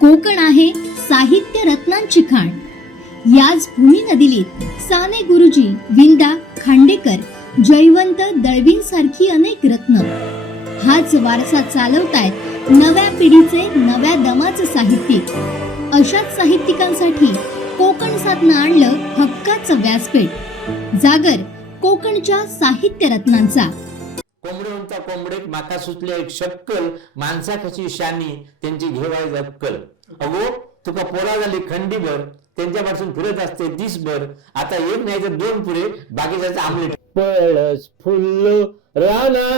कोकण आहे साहित्य रत्नांची खाण. याच भूमी नदीलीत साने गुरुजी, विंदा, खांडेकर, जयवंत दळवींसारखी अनेक रत्न. हाच वारसा चालवतायत नव्या पिढीचे, नव्या दमाचे साहित्यिक. अशाच साहित्यिकांसाठी कोकण साधनं आणलं हक्काचं व्यासपीठ. जागर कोकणच्या साहित्य रत्नांचा. कोंबड्यांचा कोंबडेक माका सुचल्या एक शक्कल, माणसा कशी शानी त्यांची घेवाय अक्कल. अगो तुका पोरा झाली खंडीभर, त्यांच्यापासून फिरत असते दिसभर. आता एक नाही तर दोन पुरे, बाकीच्याचं आमलेट. पळस फुल्लो रानात,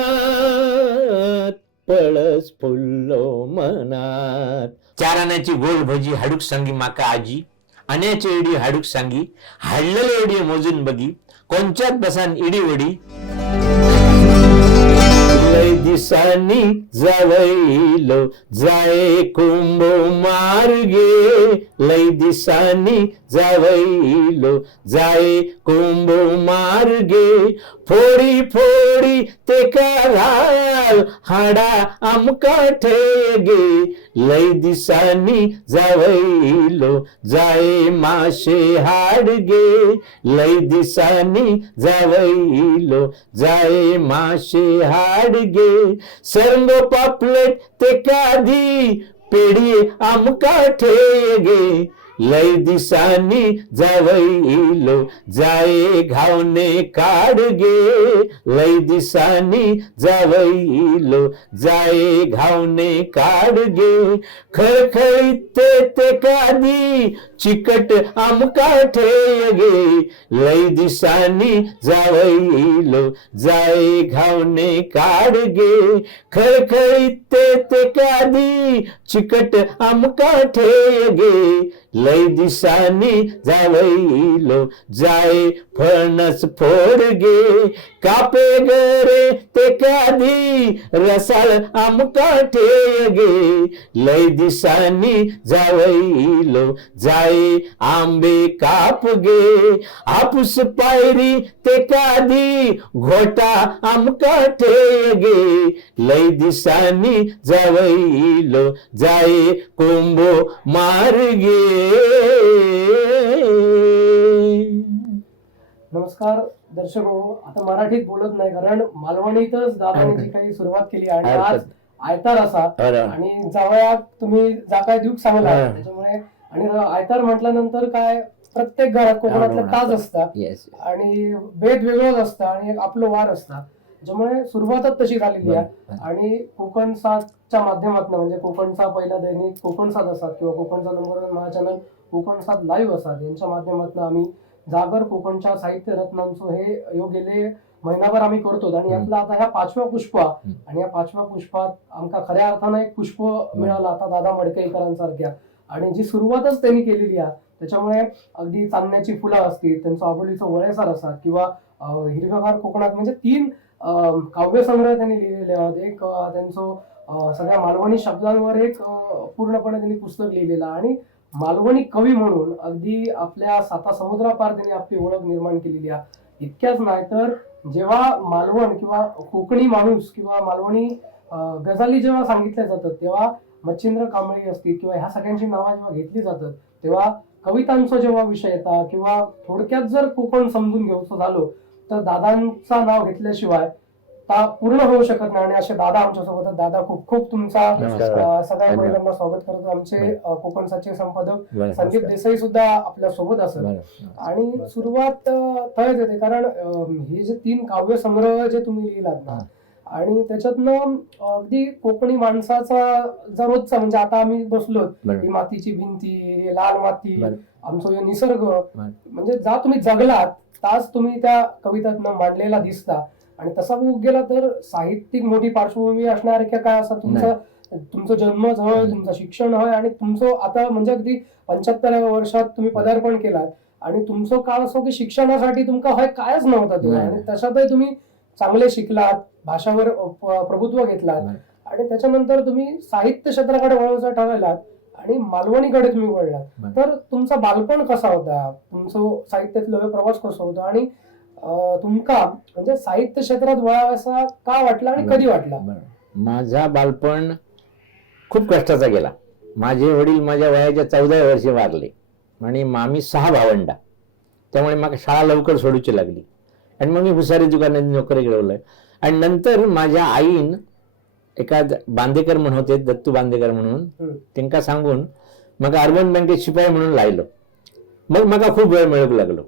पळस फुल्लो मनात. चार आण्याची गोल भजी हाडूक सांगी माका आजी. आण्याची एडी हाडूक सांगी, हाडलेली एडी मोजून बगी. कोणच्यात बसान इडी वडी. लय दिसानी जावईलो जाये कुंभो मार्गे. लय दिसानी जावईलो जाये कुंभो मार्गे. फोडी फोडी ते कराल हाडा आमका ठेगे. लय दिसानी जावईलो जाये माशे हाडगे. लय दिसानी जावईलो जाये माशे हाडगे. सरंग पापलेट ते काधी पेढी आमका ठेगे. लय दिसानी जावईलो जाये घावने काढगे. लय दिसानी जावईलो जाये घावने काढगे. खळखळीत ते काधी चिकट आमका ठेगे. लय दिसानी जावईलो जाये घावने काढगे. खळखळीत ते काधी चिकट आमका ठेगे. लय दिसानी जावईलो जाये फणस फोडगे. कापे गरे ते काधी रसाळ आमका ठेगे. लय दिसानी जावईलो जाये आंबे कापगे. हापूस पायरी ते काधी घोटा आमका ठेगे. लय दिसानी जावईलो जाये कोंबो मार्गे. नमस्कार दर्शक हो. आता मराठीत बोलत नाही, कारण मालवणीतच दादाने जी काही सुरुवात केली आणि आज आयतार असा आणि जावयात तुम्ही जा काय देऊ सांगला त्याच्यामुळे. आणि आयतार म्हटल्यानंतर काय प्रत्येक घरात कोकणातलं ताज असतात आणि बेत वेगळंच असतं आणि आपलं वार असतं. त्याच्यामुळे सुरुवातच तशी झालेली आहे. आणि कोकण सातच्या माध्यमातून म्हणजे कोकणचा पहिला दैनिक कोकण सात असतात किंवा कोकणचा नंबर 1 महा चॅनल कोकण सात लाईव्ह असतात, यांच्या माध्यमातून आम्ही जागर कोकणच्या साहित्य रत्नांचं हे गेले महिनाभर आम्ही करतो. आणि यातला आता ह्या 5व्या पुष्पा आणि या 5व्या पुष्पात आमका खऱ्या अर्थानं एक पुष्प मिळाला आता दादा मडकेकरांसारख्या. आणि जी सुरुवातच त्यांनी केलेली आहे त्याच्यामुळे अगदी चांदण्याची फुलं असतील, त्यांचं आबोलीचं वळेसार असतात किंवा हिरव्यागार कोकणात म्हणजे 3 काव्यसंग्रह त्यांनी लिहिलेले आहेत. एक त्यांचं सगळ्या मालवणी शब्दांवर एक पूर्णपणे त्यांनी पुस्तक लिहिलेलं आणि मालवणी कवी म्हणून अगदी आपल्या 7 समुद्रापार त्यांनी आपली ओळख निर्माण केलेली आहे. इतक्याच नाही तर जेव्हा मालवण किंवा कोकणी माणूस किंवा मालवणी गझाली जेव्हा सांगितल्या जातात तेव्हा मच्छिंद्र कांबळी असतील किंवा ह्या सगळ्यांची नावं जेव्हा घेतली जातात तेव्हा कवितांचा जेव्हा विषय येतात किंवा थोडक्यात जर कोकण समजून घ्यायचं झालो तर दादांचा नाव घेतल्याशिवाय पूर्ण होऊ शकत नाही. आणि असे दादा आमच्यासोबत. दादा खूप खूप तुमचा सगळ्या पहिल्यांदा स्वागत करतो. आमचे कोकणचे संपादक संदीप देसाई सुद्धा आपल्या सोबत असत. आणि सुरुवात तळच येते कारण हे जे 3 काव्य संग्रह जे तुम्ही लिहिलात ना आणि त्याच्यातनं अगदी कोकणी माणसाचा रोजचा म्हणजे आता आम्ही बसलो ही मातीची भिंती, लाल माती, आमचा निसर्ग म्हणजे जा तुम्ही जगलात तास तुम्ही त्या कवितातनं मांडलेला दिसता. आणि तसा बघ गेला तर साहित्यिक मोठी पार्श्वभूमी असणाऱ्या काय असं तुमचं जन्मच होय, तुमचं शिक्षण होय आणि तुमचं आता म्हणजे अगदी 75व्या वर्षात तुम्ही पदार्पण केलात आणि तुमचं काळ असो की शिक्षणासाठी तुमका होय कायच नव्हता तेव्हा आणि तशातही तुम्ही चांगले शिकलात, भाषावर प्रभुत्व घेतलात आणि त्याच्यानंतर तुम्ही साहित्य क्षेत्राकडे वळायचं ठरवलात आणि मालवणीकडे तुम्ही वळलात. तर तुमचा बालपण कसा होता, तुमचं साहित्यातलं प्रवास कसा होता आणि तुमका म्हणजे साहित्य क्षेत्रात वळावासा का वाटला आणि कधी वाटला? माझा बालपण खूप कष्टाचा गेला. माझे वडील माझ्या वयाच्या 14व्या वर्षी वारले आणि आम्ही 6 भावंडा, त्यामुळे मला शाळा लवकर सोडूची लागली आणि मग मी भुसारी दुकानात नोकरी गिळवलंय. आणि नंतर माझ्या आईन एका बांदेकर म्हणून होते, दत्तू बांदेकर म्हणून, त्यांना सांगून मग अर्बन बँकेत शिपाई म्हणून लायलो. मग मला खूप वेळ मिळू लागलो.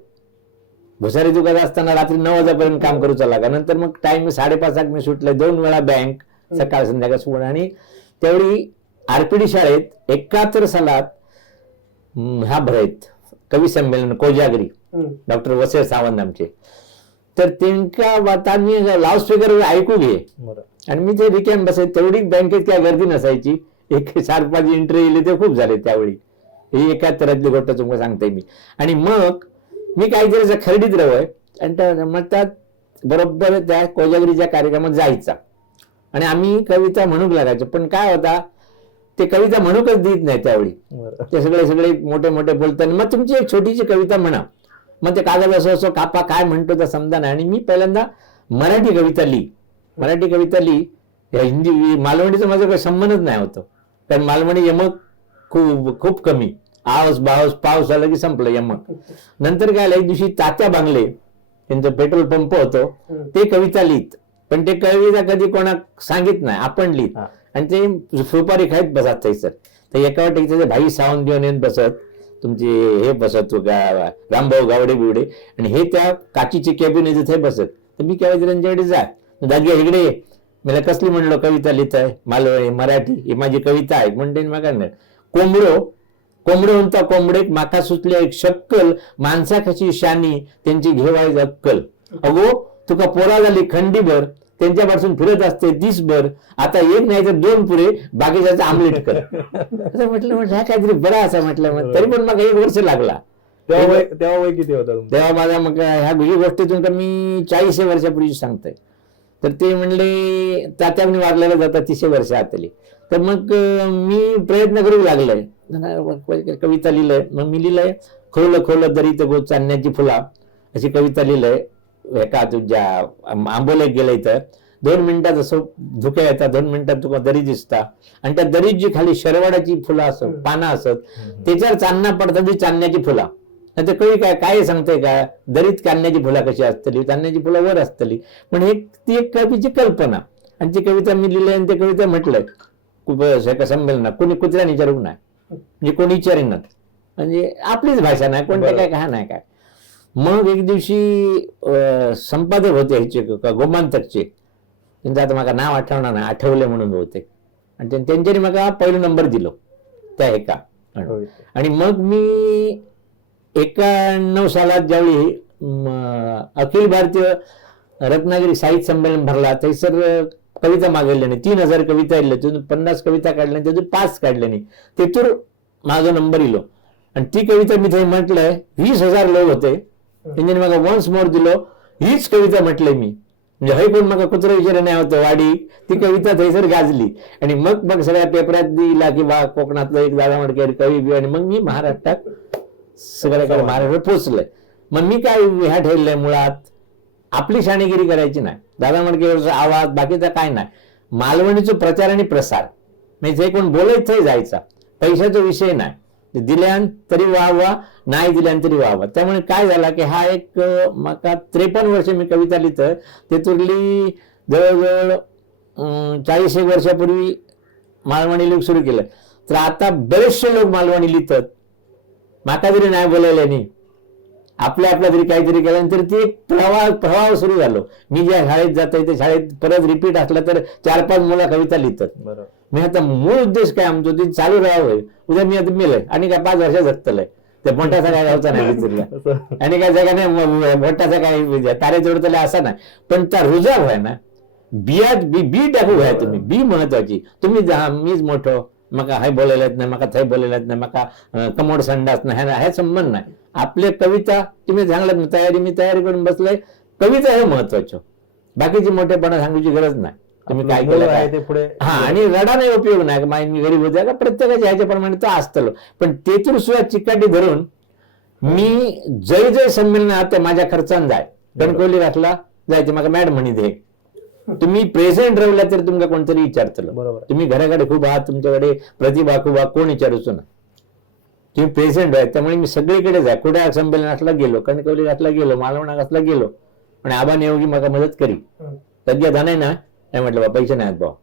भुसारी दुकानात असताना रात्री 9 वाजेपर्यंत काम करूचा लागा. नंतर मग टाइम 5:30 मी सुटले, 2 वेळा बँक, सकाळ संध्याकाळ सोडून. आणि तेवढी आरपीडी शाळेत 71 सालात ह्या भरत कवी संमेलन कोजागरी, डॉक्टर वसंत सावंत आमचे, तर त्यांच्या वातांनी लाऊडस्पीकर ऐकू घे. आणि मी ते रिकॅम बसाय, तेवढी बँकेत काय गर्दी नसायची. 4-5 एंट्री येईल ते खूप झाले त्यावेळी. ही 71 गोष्ट तुम्हाला सांगते मी. आणि मग मी काहीतरी खरेदीत रवय आणि मग त्यात बरोबर त्या कोजागरीच्या कार्यक्रमात जायचा आणि आम्ही कविता म्हणूक लागायचो. पण काय होता, ते कविता म्हणूकच देत नाही त्यावेळी. ते सगळे मोठे मोठे बोलताना मग तुमची एक छोटीशी कविता म्हणा. मग ते कागद असं कापा काय म्हणतो तर समजा नाही. आणि मी पहिल्यांदा मराठी कविता लिही. हिंदी मालवणीचा माझा काही संबंधच नाही होतो, कारण मालवणी यमक खूप कमी, आवाज पाऊस आला की संपलं यमक. नंतर काय एक दिवशी तात्या बांगले त्यांचं पेट्रोल पंप होतो, ते कविता लिहित. पण ते कविता कधी कोणा सांगित नाही, आपण लिहित. आणि ते सुपारी खायत बसत सर. तर एका वाटेचे भाई सावंत घेऊन येऊन बसत, तुमचे हे बसत रामभाऊ गावडे बिवडे, आणि हे त्या काचीची कॅबिन आहे तिथे बसत. तर मी काय त्यांच्याकडे जा दागे इकडे, मला कसली म्हणलो कविता लिहित आहे, मालवणी मराठी, ही माझी कविता आहे म्हणते. मग कोंबडो म्हणता कोंबडेक माका सुचल्या एक शक्कल, माणसा कशी शानी त्यांची घेवाय अक्कल. अगो तुका पोरा झाली खंडीभर, त्यांच्यापासून फिरत असते दिसभर, आता एक नाही तर 2 पुरे बाकीच्याचं आमलेट कर. असं म्हटलं हा काहीतरी बरा असा म्हटलं. मग तरी पण मग 1 वर्ष लागला. तेव्हा वय किती होता? तेव्हा माझा मग ह्या ही गोष्टीतून तर मी 40 वर्षापूर्वी सांगतोय. तर ते म्हणले तात्याने वारलेला जाता 30 वर्ष आतली. तर मग मी प्रयत्न करू लागलोय, कविता लिहिलंय. मग मी लिहिलंय खोल दरीत गो चांदण्याची फुला, अशी कविता लिहिलंय. एका तुझ्या आंबोले गेलंय तर 2 मिनिटात असं धुक्या येतात, 2 मिनिटात तुका दरी दिसता. आणि त्या दरीत जी खाली शरवाडाची फुलं असत, पानं असत, त्याच्यावर चांदणा पडतात ती चांदण्याची फुला. तर कवी काय सांगते का, दरीत चांदण्याची फुला कशी असतली, चांदण्याची फुलं वर असतली. पण ती एक कवीची कल्पना. आणि ती कविता मी लिहिली आणि ते कविता म्हटलंय संमेलनात. कोणी कुत्र्या विचारू नाही, म्हणजे कोणी विचारेन, म्हणजे आपलीच भाषा नाही, कोणत्या काय नाही काय. मग एक दिवशी संपादक होते ह्याचे गोमांतकचे, त्यांचं आता मला नाव आठवणार नाही, आठवले म्हणून होते. आणि त्यांच्यानी मला 1ला नंबर दिलो त्या एका. आणि मग मी 91 सालात ज्यावेळी अखिल भारतीय रत्नागिरी साहित्य संमेलन भरला, थैसर कविता मागवल्या नाही. 3000 कविता येईल, तिथून 50 कविता काढल्या, तिथून 5 काढल्या नाही. तिथून माझा नंबर इलो. आणि ती कविता मी ते म्हटलंय, 20,000 लोक होते, त्यांनी मला वन्स मोर दिलो. हीच कविता म्हटलंय मी, म्हणजे हे कोण मग कुत्रा विचार नाही होतं वाडी. ती कविता थैसर गाजली. आणि मग सगळ्या पेपरात दिला की बा कोकणातलं एक दादा मडकेर कवी बी. आणि मग मी महाराष्ट्रात सगळ्याकडे महाराष्ट्रात पोहोचलोय. मग मी काय ह्या ठेवलंय, मुळात आपली शाणेगिरी करायची नाही, दादा मडकेवरचा आवाज बाकीचा काय नाही, मालवणीचा प्रचार आणि प्रसार. म्हणजे जे कोण बोलत थंय जायचा, पैशाचा विषय नाही. दिल्यान तरी वाहवा, नाही दिल्यान तरी वाहवा. त्यामुळे काय झाला की हा एक मका 53 वर्ष मी कविता लिहितोय. ते तुरली जवळजवळ 40 वर्षापूर्वी मालवणी लोक सुरू केलं. तर आता बरेचसे लोक मालवणी लिहितात. माका तरी नाही बोलायला नाही, आपल्या तरी काहीतरी केल्यानंतर ती एक प्रवाह सुरू झालो. मी ज्या शाळेत जातोय त्या शाळेत परत रिपीट असला तर 4-5 मुलं कविता लिहितात. मी आता मूळ उद्देश काय आमचं ते चालू राहावं. उद्या मी आता मेलय आणि काय 5 वर्ष जगतलंय, ते मोठ्याचा काय गावचा नाही विचारला आणि काय जगा नाही मोठ्याचा काय तारे जोडतले असा नाही. पण त्या रुजाव आहे ना, बी टाकू घ्या तुम्ही, बी महत्वाची. तुम्ही जा मीच मोठं, मका हाय बोलायला येत नाही, मका थय बोलायला येत नाही, मका कमोड संडास नाही, हे संबंध नाही. आपले कविता तुम्ही सांगलात ना, मी तयारी करून बसलोय. कविता हे महत्वाचं, बाकीची मोठेपणा सांगूची गरज नाही. तुम्ही काय केलं ते पुढे. हा, आणि रडा नाही उपयोग नाही. मी गरीब होते का प्रत्येकाच्या ह्याच्याप्रमाणे तो असतलो. पण तेथून सुद्धा चिकाटी धरून मी जय संमेलन आता माझ्या खर्चान जाय कणकवली घातला जायचे. मग मॅडम म्हणी दे तुम्ही प्रेझेंट राहिला तर तुमका कोणतरी विचारतलं. बरोबर. तुम्ही घराकडे खूप आहात, तुमच्याकडे प्रतिभा खूप आहात, कोण विचारूच ना. तुम्ही प्रेझेंट आहे. त्यामुळे मी सगळीकडेच आहे. कुठे संमेलनातला गेलो, कणकवली घातला गेलो, मालवणा घातला गेलो, पण आबाने योगी मला मदत करी. सध्या नाही ना, नाही म्हटलं बा पैसे नाहीत भाऊ,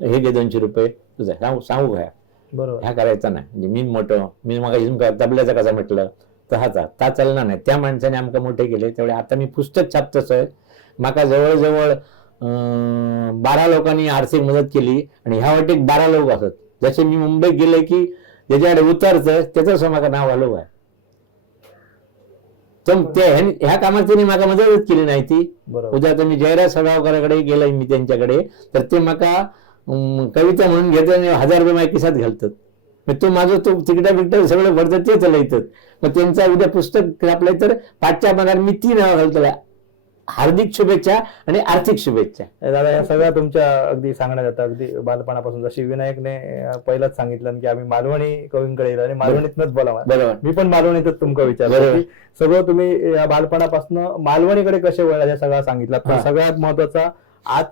हे घे 200 रुपये तुझा, सांगू काय बरोबर. ह्या करायचा नाही. म्हणजे मी मोठं, मी मग तबल्याचा कसा म्हटलं तहाचा ता चालणार नाही. त्या माणसाने आमका मोठे केले. त्यामुळे आता मी पुस्तक छापतच आहे. माका जवळजवळ 12 लोकांनी आर्थिक मदत केली आणि ह्या वाटेक 12 लोक असत. जसे मी मुंबईत गेले की ज्याच्याकडे उतरतं त्याचं माका नाव आलो आहे. ह्या कामात त्यांनी माका मदतच केली नाही ती. बरोबर. उद्या तुम्ही जयराज सडावकराकडे गेलाय मी त्यांच्याकडे, तर ते माका कविता म्हणून घेतात आणि 1000 रुपये माझ्या खिशात घालतात. मग तो माझं तो तिकिटा बिकटा सगळं भरतात ते चालवतात. मग त्यांचा उद्या पुस्तक आपलं तर पाठच्या पगार मी 3 नावं घालतो. हार्दिक शुभेच्छा आणि आर्थिक शुभेच्छा. दादा या सगळ्या तुमच्या अगदी सांगण्यात येतं, अगदी बालपणापासून. जशी विनायकने पहिलाच सांगितलं की आम्ही मालवणी कवींकडे येलो आणि मालवणीतनच बोलावं. बरोबर. मी पण मालवणीतच तुमका विचारलं की सगळं तुम्ही या बालपणापासून मालवणीकडे कसे वळला हे सगळं सांगितलं. पण सगळ्यात महत्वाचा आज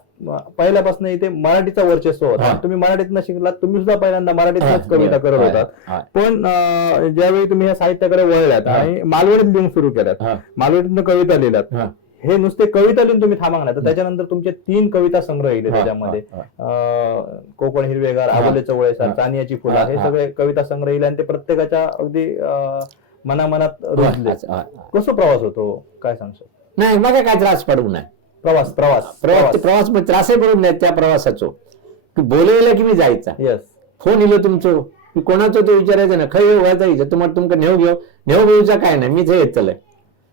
पहिल्यापासून इथे मराठीचा वर्चस्व होता. तुम्ही मराठीतनं शिकलात, तुम्ही सुद्धा पहिल्यांदा मराठीतच कविता करत होतात. पण ज्यावेळी तुम्ही या साहित्याकडे वळल्यात आणि मालवणीत लिहून सुरू केल्यात, मालवणीतनं कविता लिहिल्यात, हे नुसते कविता लिहून तुम्ही थांबा नाही तर त्याच्यानंतर तुमचे 3 कविता संग्रह येईल त्याच्यामध्ये. कोकण हिरवेगार, आबोले चवळेसार, चानियाची फुला, हे सगळे कविता संग्रह येईल आणि ते प्रत्येकाच्या अगदी मनामनात रुजले. कसं प्रवास होतो, काय सांगतो? नाही मला काय त्रास पडू नाही. प्रवास प्रवास प्रवास त्रासही पडून नाही त्या प्रवासाचो. तू बोलवलं की मी जायचा. येस. फोन इलो तुमचो मी कोणाचं तो विचारायचं ना, खय व्हायचा इथं तुम्हाला तुमका नेऊ घेऊचा काय नाही, मीच येत चालय.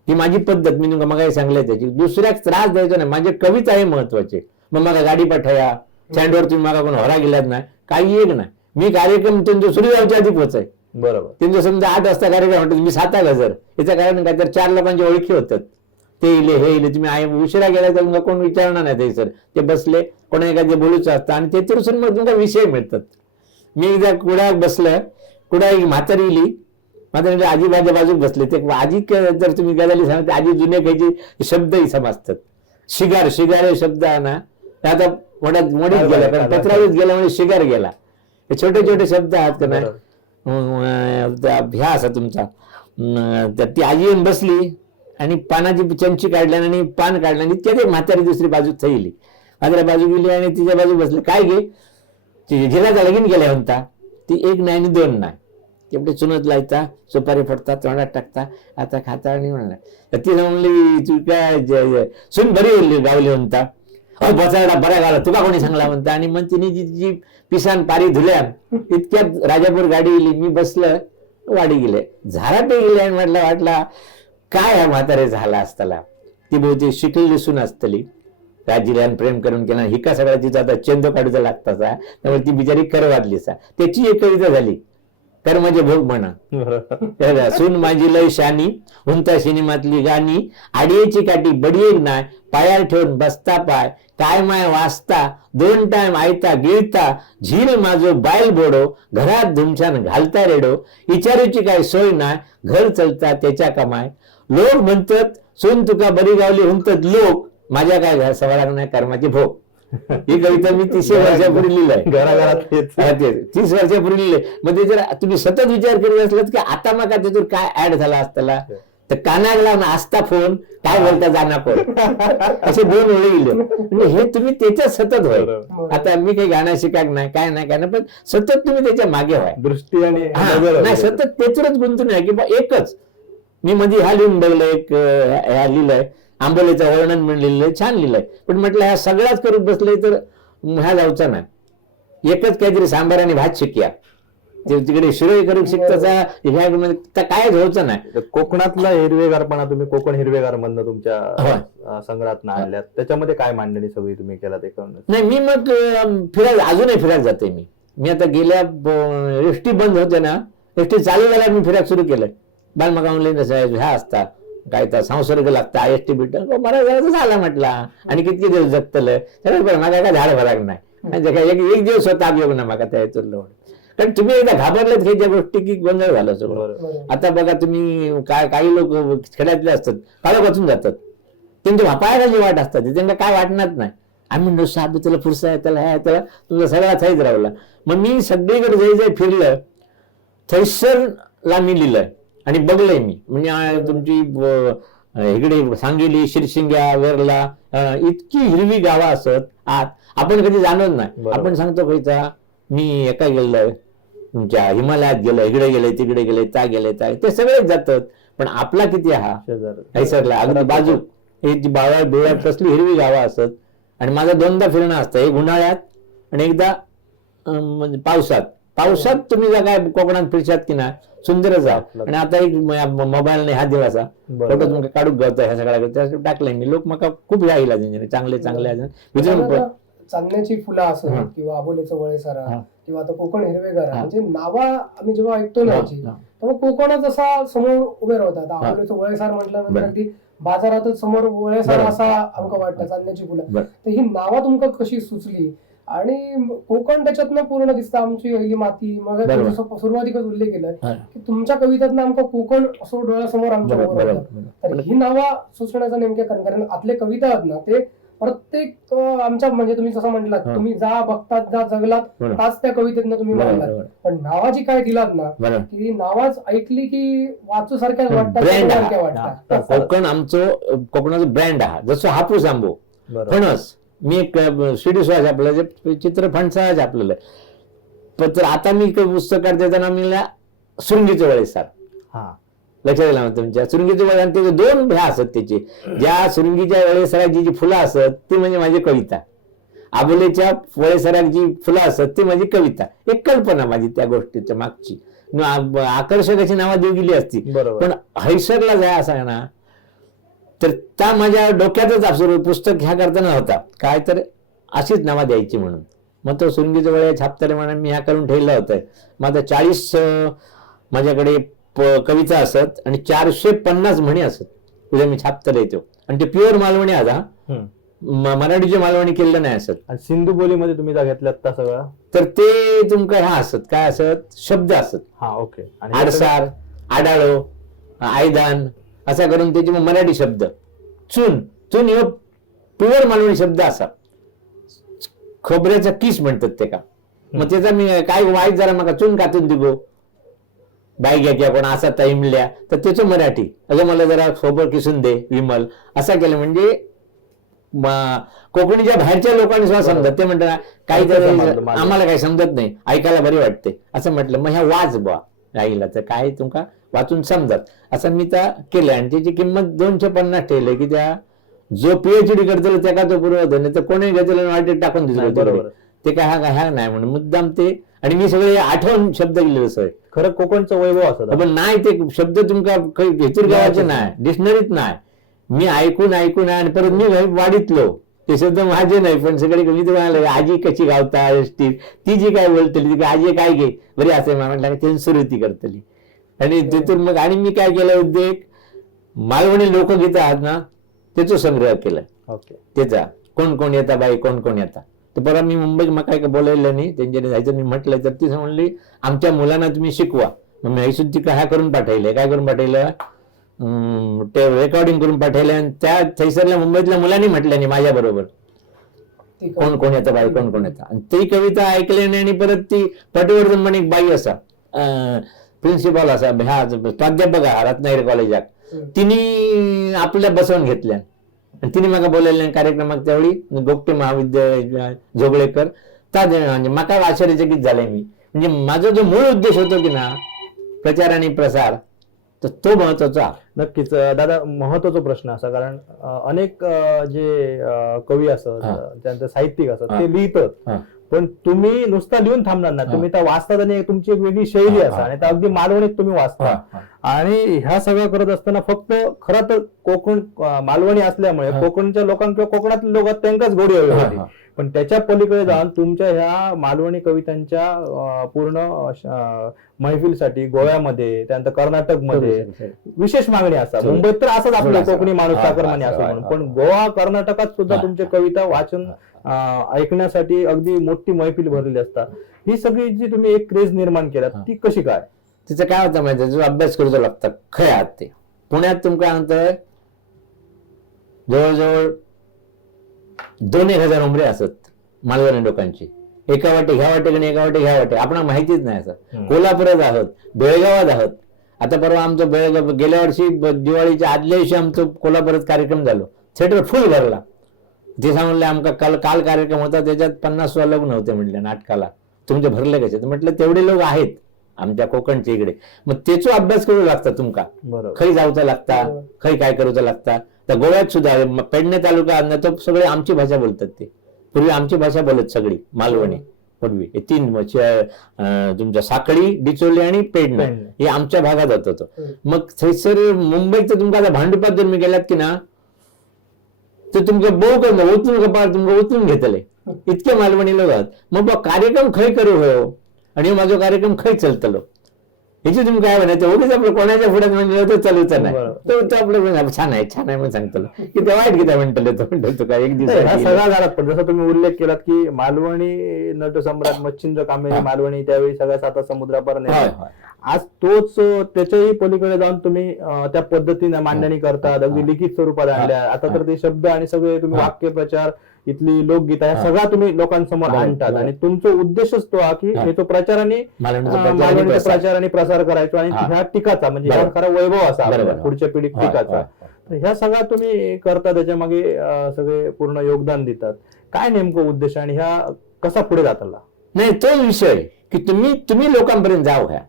ही माझी पद्धत. मी तुमका मग सांगलंय त्याची. दुसऱ्याक त्रास द्यायचा नाही. माझे कविता आहे महत्वाचे. मग मला गाडी पाठया स्टँडवर, तुम्ही मला कोण हरा गेलात नाही, काही एक नाही. मी कार्यक्रम त्यांच्या सुरू जायच्या आधी पोहोचाय. बरोबर. त्यांचं समजा 8 वाजता कार्यक्रम म्हणतो, मी 7 गजर. याचं कारण काय तर 4 लोकांच्या ओळखी होतात. ते इले हे इले, तुम्ही उशिरा गेला तर तुमका कोण विचारणार नाही. ते सर ते बसले कोणा एखादे बोलूचं असतं आणि ते तिरुसून मग तुमका विषय मिळतात. मी एकदा कुडाक बसलं, कुडा एक म्हातारी इली, मात्र आजी माझ्या बाजूक बसले. ते आजी जर तुम्ही गजाली सांगता, आजी जुन्या काही शब्दही समजतात. शिगार हे शब्द आहे ना, आता मोडीत गेला, कारण पत्रावीत गेल्यामुळे शिगार गेला. हे छोटे छोटे शब्द आहेत का नाही. ह्या असा तुमचा ती आजी येऊन बसली आणि पानाची चमची काढल्या आणि पान काढलं आणि ते म्हातारी दुसरी बाजू थैली, माझ्या बाजू गेली आणि तिच्या बाजू बसली. काय घे गेला लगीन गेल्या म्हणता. ती 1 नाही आणि 2 नाही. तेवढे चुनत लायता, सुपारी फोडता, तोंडात टाकता, आता खाता आणि म्हणा. ती म्हणली तू काय सुन बरी गावली म्हणता. बसायला बरा गावला तुका कोणी सांगला म्हणता. आणि मग तिने जी पिसान पारी धुल्या इतक्यात राजापूर गाडी गेली. मी बसलं, वाडी गेले, झाराटे गेले आणि वाटला काय हा म्हातारे झाला असताला. ती बहुते शिकलेली सून असतली, राजीला प्रेम करून केला. हिका सगळ्या तिचा आता चंद काढूचा लागताचा. त्यामुळे ती बिचारी कर वाजली सा. त्याची एक कविता झाली, कर्माचे भोग म्हणा. सून माझी लय शानी, उंता सिनेमातली गाणी, आडियेची काठी बडियेक नाय, पायार ठेवून बसता पाय, काय माय वाचता, 2 टाइम आयता गिळता, झील माझो बायल बोडो, घरात धुमशान घालता रेडो, इचारूची काय सोय नाय, घर चलता त्याच्या कमाय. लोक म्हणतात सून तुका बरी गावली म्हणतात लोक, माझ्या काय सवाराक नाही कर्माचे भोग. ही कविता मी 30 वर्षापूर्वी लिहिलंय. घराघरात 30 वर्षापूर्वी लिहिले. मग ते जर तुम्ही सतत विचार करीत असलात की आता मग त्याच्यावर काय ऍड झाला असताना, तर कानाक लावून असता फोन काय बोलता जाना कोण, असे 2 वेळी गेले. म्हणजे हे तुम्ही त्याच्यात सतत व्हाय. आता मी काही गाणं शिकाक नाही, काय नाही, पण सतत तुम्ही त्याच्या मागे व्हाय. दृष्टी आणि नाही सतत त्याच्यावरच गुंतून आहे की बा एकच. मी मध्ये हा लिहून बघलं, एक ह्या लिहिलंय आंबोलीचं वर्णन म्हणून लिहिलंय, छान लिहिलंय. पण म्हटलं ह्या सगळ्याच करत बसले तर ह्या जाऊचा नाही. एकच काहीतरी सांबार आणि भात शिकूया. तिकडे शिरोई करून शिकताचा ह्या कायच व्हायचं नाही. कोकणातला हिरवेगारपणा तुम्ही कोकण हिरवेगार मधनं तुमच्या संग्रहात आणल्यात, त्याच्यामध्ये काय मांडणी सगळी तुम्ही केला ते कळून? नाही मी मग फिरायला अजूनही फिरायला जाते. मी आता गेल्या एसटी बंद होते ना, एसटी चालू झाल्या मी फिरायला सुरू केलंय. बालमगावले ह्या असतात काय तर संसर्ग लागतं, IST बिट मला झाला म्हटला. आणि किती दिवस जगतलं त्याला माझा काय झाड भराक नाही. एक दिवस स्वतः योग ना मागा त्या चुरलं. कारण तुम्ही एकदा घाबरलेत हे ज्या गोष्टी की गोंधळ झाला सगळं. आता बघा तुम्ही काही लोक खेड्यातले असतात, काळोख वाचून जातात, त्यांच्या पायाखाली वाट असतात, त्यांना काय वाटणार नाही. आम्ही म्हणलो साहेब त्याला फुरसा आहे, त्याला ह्या त्याला तुमचा सगळा थैच राहिला. मग मी सगळीकडे जाई फिरलं, थैसरला मी लिहिलंय आणि बघलंय मी. म्हणजे तुमची इकडे सांगली, शिरशिंग्या, वेरला इतकी हिरवी गावं असत आत, आपण कधी जाणत नाही. आपण सांगतो खयचा मी एका गेलोय, तुमच्या हिमालयात गेलोय, इकडे गेले, तिकडे गेले, त्या गेले, त्या ते सगळेच जातात. पण आपला किती हा थैसरला अगदी बाजू हे जी बावळ बिवळ्यात कसली हिरवी गावं असत. आणि माझं 2दा फिरणं असतं, एक उन्हाळ्यात आणि एकदा म्हणजे पावसात तुम्ही जर काय कोकणात फिरशात की ना सुंदरच आहे. आणि आता एक मोबाईलने हात दिला असा फोटो तुमका काढूक गावता ह्या सगळ्या टाकलाय मी. लोक मका खूप राहिला चांगले चांदण्याची फुलं असं किंवा आबोलीचं वळेसारा किंवा आता कोकण हिरवेगार, म्हणजे नावा आम्ही जेव्हा ऐकतो ना तेव्हा कोकणच असा समोर उभे राहतात. आबोलीचं वळेसार म्हटल्यानंतर अगदी बाजारातच समोर वळेसार असा आमका वाटतं, चांदण्याची फुलं. तर ही नावा तुमका कशी सुचली आणि कोकण त्याच्यातनं पूर्ण दिसतं, आमची पहिली माती. मग सुरुवातीकच उल्लेख केलाय की तुमच्या कवितातनं आमका कोकण असं डोळ्यासमोर आमच्या बरोबर. तर ही नावा सुचण्याचं नेमके कारण आतले कविता आहेत ना ते प्रत्येक आमच्या म्हणजे तुम्ही जसं म्हटलात, तुम्ही जा बघतात जा जगलात ताच त्या कवितेतनं तुम्ही म्हणालात. पण नावाची काय दिलात ना की नावाच ऐकली की वाचू सारख्याच वाटतात. कोकण आमचं कोकणाचं ब्रँड आहे. जसं हापूस आंबो, फणस. मी एक स्वीडिश भाषा आपलं जे चित्र फणसाच आपल्याला. पण तर आता मी पुस्तक काढते त्याचं नाव मिळाला शृंगीचं वळेसार. लक्षात आलं ना तुमच्या? शृंगीचे वळे आणि त्याचे 2 भ्या असत त्याचे. ज्या शृंगीच्या वळेसराची जी फुलं असत ती म्हणजे माझी कविता, आबोलीच्या वळेसराची जी फुलं असत ती माझी कविता. एक कल्पना माझी त्या गोष्टीच्या मागची, आकर्षकाची नावं देऊ गेली असती. पण हैसरला जाय असा ना तर त्या माझ्या डोक्यातच असं पुस्तक ह्या करताना होता काय तर अशीच नावं द्यायची म्हणून. मग तो शृंगीच्या वळे छापताना म्हणून मी ह्या करून ठेवला होता. माझा 40 माझ्याकडे कविता असत आणि 450 म्हणी असत. उद्या मी छापता येतो आणि ते प्युअर मालवणी आता मराठीची मालवणी केलेलं नाही असत. आणि सिंधू बोलीमध्ये तुम्ही जा घेतल्यात का सगळं? तर ते तुमका ह्या असत काय असत शब्द असत. ओके. आडसार, आडाळो, आयदान असा करून त्याची मग मराठी शब्द. चून हे प्युअर मालवणी शब्द असा. खोबऱ्याचा किस म्हणतात ते का. मग त्याचा मी काय वाईट जरा मग चून कातून दिगो बाई घ्या किंवा कोण असा तैमल्या तर त्याचं मराठी अगं मला जरा खोबर किसून दे विमल असा केलं. म्हणजे कोकणीच्या बाहेरच्या लोकांनी सुद्धा समजत. ते म्हणतात काहीतरी आम्हाला काही समजत नाही, ऐकायला बरी वाटते असं म्हटलं. मग ह्या वाच बा आईला तर काय तुमका वाचून समजत असं मी त्या केलं. आणि त्याची किंमत 250 ठेवली की त्या जो PhD करतो त्याला तो पुरवत नाही तर कोणी घेतलं वाटेत टाकून दिलं. बरोबर. ते काय ह्या नाही म्हणून मुद्दाम ते. आणि मी सगळे आठवण शब्द गेले असं खरं कोकणचं वैभव असं. पण नाही ते शब्द तुमका हेतूर गावाचे नाही, डिक्शनरीत नाही. मी ऐकून आणि परत मी वाढीतलो ते शब्द माझे नाही. पण सगळे मी तुम्हाला आजी कशी गावता ती जी काय बोलतली ती आजी काय घे बरी असे म्हटलं त्यांनी सुरुवाती करतली. आणि तिथून मग आणि मी काय केलं उद्योग मालवणी लोकगीत आहेत ना त्याचा संग्रह केलाय. त्याचा कोण कोण येता बाई कोण कोण येता. तर परत मी मुंबईत मग काय बोलायला नाही त्यांच्याने जायचं मी म्हटलं तर ती म्हणली आमच्या मुलांना तुम्ही शिकवा. मग मी ऐसून ती काय करून पाठवले काय करून पाठवलं ते रेकॉर्डिंग करून पाठवलं. आणि त्या थैसरल्या मुंबईतल्या मुलांनी म्हटलं नाही माझ्या बरोबर कोण कोण येतं बाई कोण कोण येतं. आणि ती कविता ऐकल्याने आणि परत ती पटवर्धन म्हणे एक बाई असा प्रिन्सिपल असा ह्या प्राध्यापक रत्नागिरी कॉलेजात तिने आपल्या बसवून घेतल्या. तिने मला बोलायला कार्यक्रमात त्यावेळी गोगटे महाविद्यालय जोगळेकर म्हणजे मका आश्चर्यचकित झाले मी. म्हणजे माझा जो मूळ उद्देश होतो की ना प्रचार आणि प्रसार तर तो महत्वाचा. नक्कीच दादा महत्वाचा प्रश्न असा कारण अनेक जे कवी असत त्यांचं साहित्यिक असत ते लिहितात पण तुम्ही नुसता लिहून थांबणार ना. तुम्ही त्या वाचतात आणि तुमची एक वेगळी शैली असा आणि त्या अगदी मालवणीत तुम्ही वाचता. आणि ह्या सगळं करत असताना फक्त खरं तर कोकण मालवणी असल्यामुळे कोकणच्या लोकांना किंवा कोकणातल्या लोकांना त्यांनाच गोडी हवी होती. पण त्याच्या पलीकडे जाऊन तुमच्या ह्या मालवणी कवितांच्या पूर्ण मैफिलसाठी गोव्यामध्ये त्यानंतर कर्नाटकमध्ये विशेष मागणी असतात. मुंबईत तर असंच आपलं कोकणी माणूस चाकरमानी असं म्हणून पण गोवा कर्नाटकात सुद्धा तुमच्या कविता वाचन ऐकण्यासाठी अगदी मोठी मैफिल भरलेली असतात. ही सगळी जी तुम्ही एक क्रेज निर्माण केला ती कशी काय? तिचं काय होतं माहिती जो अभ्यास करतो लागतं खरे आहात ते. पुण्यात तुमका सांगतोय जवळजवळ 2,000 उमरे असत मालवणी लोकांची, एका वाटे ह्या वाटे आणि एका वाटे ह्या वाटे, आपणाला माहितीच नाही असं. कोल्हापुरात आहोत, बेळगावात आहोत. आता परवा आमचं बेळगाव, गेल्या वर्षी दिवाळीच्या आदल्या दिवशी आमचं कोल्हापुरात कार्यक्रम झालो, थिएटर फुल भरला. ते सांगले आमका काल कार्यक्रम होता, त्याच्यात 50 लोक नव्हते म्हटले नाटकाला, तुमचे भरले कसे? तर म्हटलं तेवढे लोक आहेत आमच्या कोकणच्या इकडे, मग त्याचा अभ्यास करू लागता तुमका, खै जाऊचा लागता, खै काय करूचा लागता. तर गोव्यात सुद्धा पेडणे तालुका तो सगळे आमची भाषा बोलतात. ते पूर्वी आमची भाषा बोलत सगळी मालवणी पूर्वी, हे 3 तुमच्या साखळी, डिचोली आणि पेडणे हे आमच्या भागात होत. मग थैसर मुंबईत तुमका आता भांडुपात जर मी गेलात की ना, तर तुमचं बहु करणं उचलून कपाळ तुमचं उचलून घेतले, इतके मालवणी लोक आहात. मग कार्यक्रम खै करू हो, आणि माझा कार्यक्रम खै चलतलो, ह्याची तुम्ही काय म्हणायचं? उगीच आपलं कोणाच्या पुढे म्हणलं तर चालूच नाही, तो आपलं छान आहे म्हणून सांगतो की ते वाईट गीता म्हणतो, तो म्हणतो का एक दिवस सगळा झाला. पण जसं तुम्ही उल्लेख केलात की मालवणी नटसम्राट मच्छिंद्र कांबळे मालवणी त्यावेळी सगळ्या 7 समुद्रापर्यंत, आज तोच त्याच्याही पलीकडे जाऊन तुम्ही त्या पद्धतीने मांडणी करतात, अगदी लिखित स्वरूपात आणल्या. आता तर ते शब्द आणि सगळे तुम्ही वाक्यप्रचार, इथली लोकगीता ह्या सगळा तुम्ही लोकांसमोर आणतात, आणि तुमचा उद्देशच तो की हे तो प्रचार आणि प्रचार आणि प्रसार करायचो, आणि ह्या टीकाचा म्हणजे ह्या खरा वैभव असा पुढच्या पिढीत टीकाचा. ह्या सगळा तुम्ही करता, त्याच्या मागे सगळे पूर्ण योगदान देतात. काय नेमकं उद्देश आणि ह्या कसा पुढे जाताला? नाही, तो विषय की तुम्ही लोकांपर्यंत जाऊ. ह्या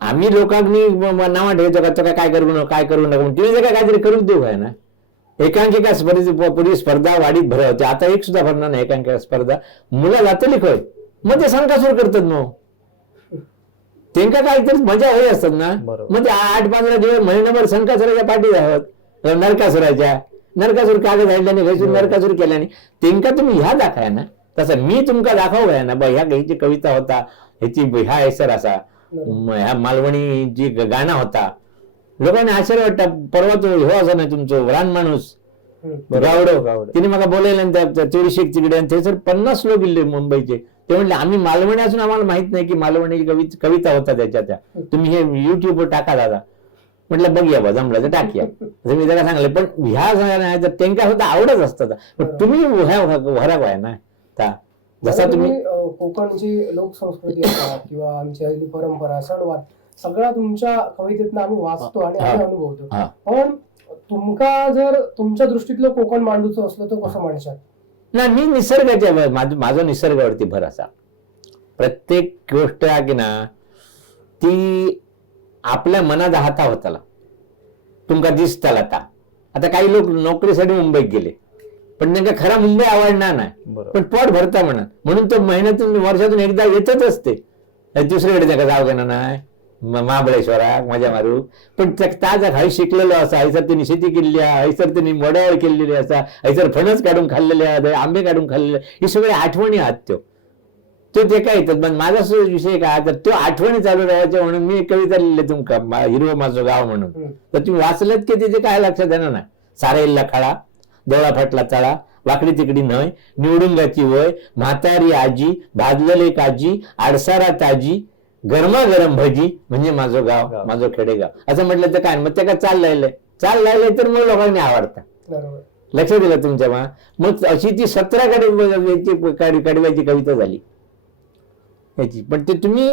आम्ही लोकांनी नावा ठेवतो का काय करू नका, तुम्ही जर काहीतरी करून देऊ आहे ना. एकांकिका स्पर्धेची पूर्वी स्पर्धा वाढीत भरत होते, आता एक सुद्धा भरणार नाही एकांकिका स्पर्धा. मुलं जातली खय, मग ते संकासूर करतात. मग त्यांना काहीतरी मजा होई असतात ना. मग ते 8-15 दिवस महिनाभर संकासुराच्या पाठी आहोत, नरकासूर कागद आणल्याने घासून नरकासूर केल्याने त्यांना तुम्ही ह्या दाखवाय ना. तसं मी तुमका दाखव आहे ना, ह्या ह्याची कविता होता, ह्याची ह्या हैसर असा, ह्या मालवणी जी गाणं होता, लोकांना आश्चर्य वाटतं. परवा तो हो असं नाही तुमचं रान माणूस गावडो, तिने मला बोलायला चोरीशेक तिकडे, आणि ते सर 50 लोक गेले मुंबईचे. ते म्हणले आम्ही मालवणी असून आम्हाला माहित नाही की मालवणी कविता होता त्याच्या, त्या तुम्ही हे युट्यूबवर टाका दादा. म्हटलं बघूया बा, जमलं तर टाकूया. मी त्याला सांगले, पण ह्या नाही तर त्यांना सुद्धा आवडच असतात. पण तुम्ही वराक आहे ना. जसा तुम्ही कोकणची लोकसंस्कृती किंवा आमची पहिली परंपरा, सणवार सगळा तुमच्या कवितेतनं आम्ही वाचतो आणि आम्ही अनुभवतो. पण तुमका जर तुमच्या दृष्टीतलं कोकण मांडूचं असलं तर कसं मांडशाल? नाही, मी निसर्गाच्या माझा निसर्गावरती भर असा. प्रत्येक गोष्ट आहे की ना, ती आपल्या मनात हाता होताला तुमका दिसताला. आता काही लोक नोकरीसाठी मुंबईत गेले, पण त्यांना खरा मुंबई आवडणार नाही, पण पोट भरता म्हणून तो महिन्यातून वर्षातून एकदा येतच असते. दुसरीकडे त्याला जाऊ का नाही, महाबळेश्वराक मजा मारू. पण ताजा खाई शिकलेलो असा, हैसर त्यांनी शेती केलेली आहे, हैसर त्यांनी वडावळ केलेली असा, हैसर फणस काढून खाल्लेले आहेत, आंबे काढून खाल्लेले, ही सगळे आठवणी आहात. तो ते काय येतात. पण माझा विषय काय, तर तो आठवणी चालू राहायच्या म्हणून मी कविता लिहिली तुमका, हिरवं माझं गाव म्हणून. तर तुम्ही वाचलत की त्याचे काय लक्षात येणार नाही. सारेल्ला खळा, देवळा फाटला चाळा, वाकडी तिकडी नय, निवडुंगाची वय, म्हातारी आजी, भाजलेले काजी, आडसारा ताजी, गरमागरम भजी, म्हणजे माझं गाव, माझं खेडेगाव. असं म्हटलं तर काय, मग ते काय चाल राहिलंय तर मग लोकांनी आवडतं. लक्षात दिलं तुमच्या मग अशी ती 17 कडव्याची कविता झाली याची. पण ते तुम्ही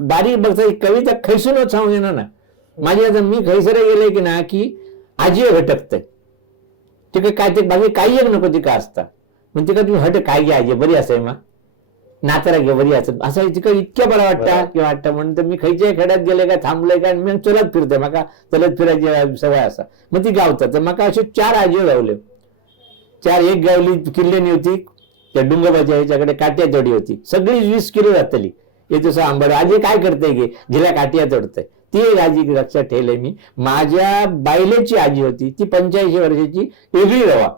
बारीक बघता, कविता खैसूनच सांगू येणार ना. माझी आता मी खैसर गेले की ना, की आजी भटकतंय ते काय, ते बाकी काही एक नको ती का असता. म्हणजे का तुम्ही हट काय घ्या, आजी बरी असेल मा नातारा घे बरी असत असं तिका इतक्या बरं वाटतं म्हणून तर मी खैच्या खेड्यात गेले काय, थांबले काय, मी चलत फिरते, मका चलत फिरायची सवय असा. मग ती गावतात. तर मका असे 4 आजी गावले. 4, एक गावली किल्लेनी होती, त्या डुंगबाच्या ह्याच्याकडे काट्या चढी होती, सगळी 20 किलो जातली. हे तसं आंबड आजी काय करते गे, गेल्या काट्या चढतंय. ती एक आजी लक्षात ठेवले मी. माझ्या बायलेची आजी होती, ती 85 वर्षाची, वेगळी रवा,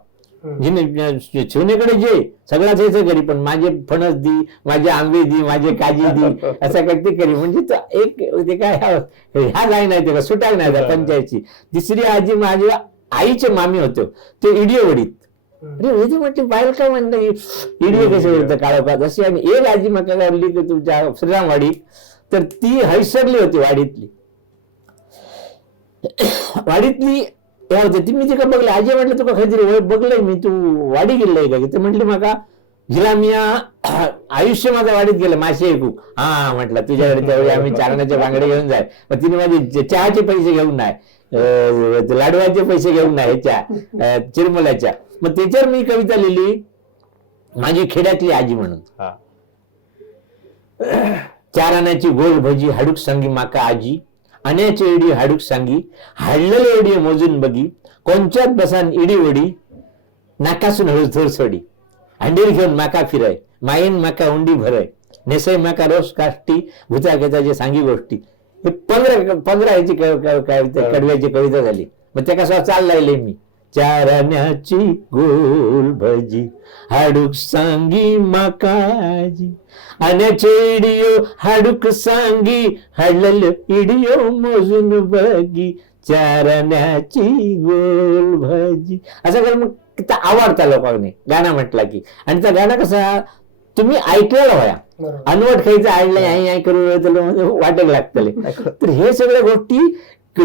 शिवनेकडे जे सगळ्याच यायचं करी, पण माझे फणस दी, माझे आंबे दी, माझे काजी दी, असं करते करी. म्हणजे एक ते काय ह्या गाय नाही ते का सुटाक नाही त्या 85ची. तिसरी आजी माझ्या आईचे मामी होते, ते इडिओवडीत. अरे म्हटली बायल काय म्हणलं इडिओ कसे होतं काळोखात अशी. आणि एक आजी मका काढली की तुमच्या श्रीरामवाडीत, तर ती हैसरली होती वाडीतली. हे होते ती मी तिका बघले आजी म्हटलं तुका काहीतरी बघलंय मी तू वाडी गेलंय का ते म्हटली माका हिला मी आयुष्य माझं वाढीत गेलं मासे ऐकू हा म्हटलं तुझ्याकडे त्यावेळी आम्ही चारण्याचे बांगडे घेऊन जाय मग तिने माझे चहाचे पैसे घेऊन नाही लाडवाचे पैसे घेऊन नाही ह्याच्या चिरमुल्याच्या मग त्याच्यावर मी कविता लिहिली माझी खेड्यातली आजी म्हणून. चार आण्याची गोल भजी हाडूक सांगी माका आजी आण्याची एडी हाडूक सांगी हाडलेली एडी मोजून बघी कोणच्यात बसान इडी वडी नाकासून हळू थोर सोडी अंडीर घेऊन माका फिराय मायेन माका उंडी भराय नेसय माका रोष काष्टी भुता घेताचे सांगी गोष्टी हे 15 ह्याची कडव्याची कविता झाली. मग त्या कसा चाललाय मी चार आण्याची गोल भजी हाडूक सांगी माकाजी आण्याचे इडिओ हाडूक सांगी हाडलेल इडिओ मोजून बघी चार आण्याची गोल भजी असं कर मग आवडता लोकांनी गाणं म्हटला की. आणि त्या गाणं कसा तुम्ही ऐकलेला व्हाया अनवट खायचं ऐकलंय आई करू वाटेल लागतले तर हे सगळ्या गोष्टी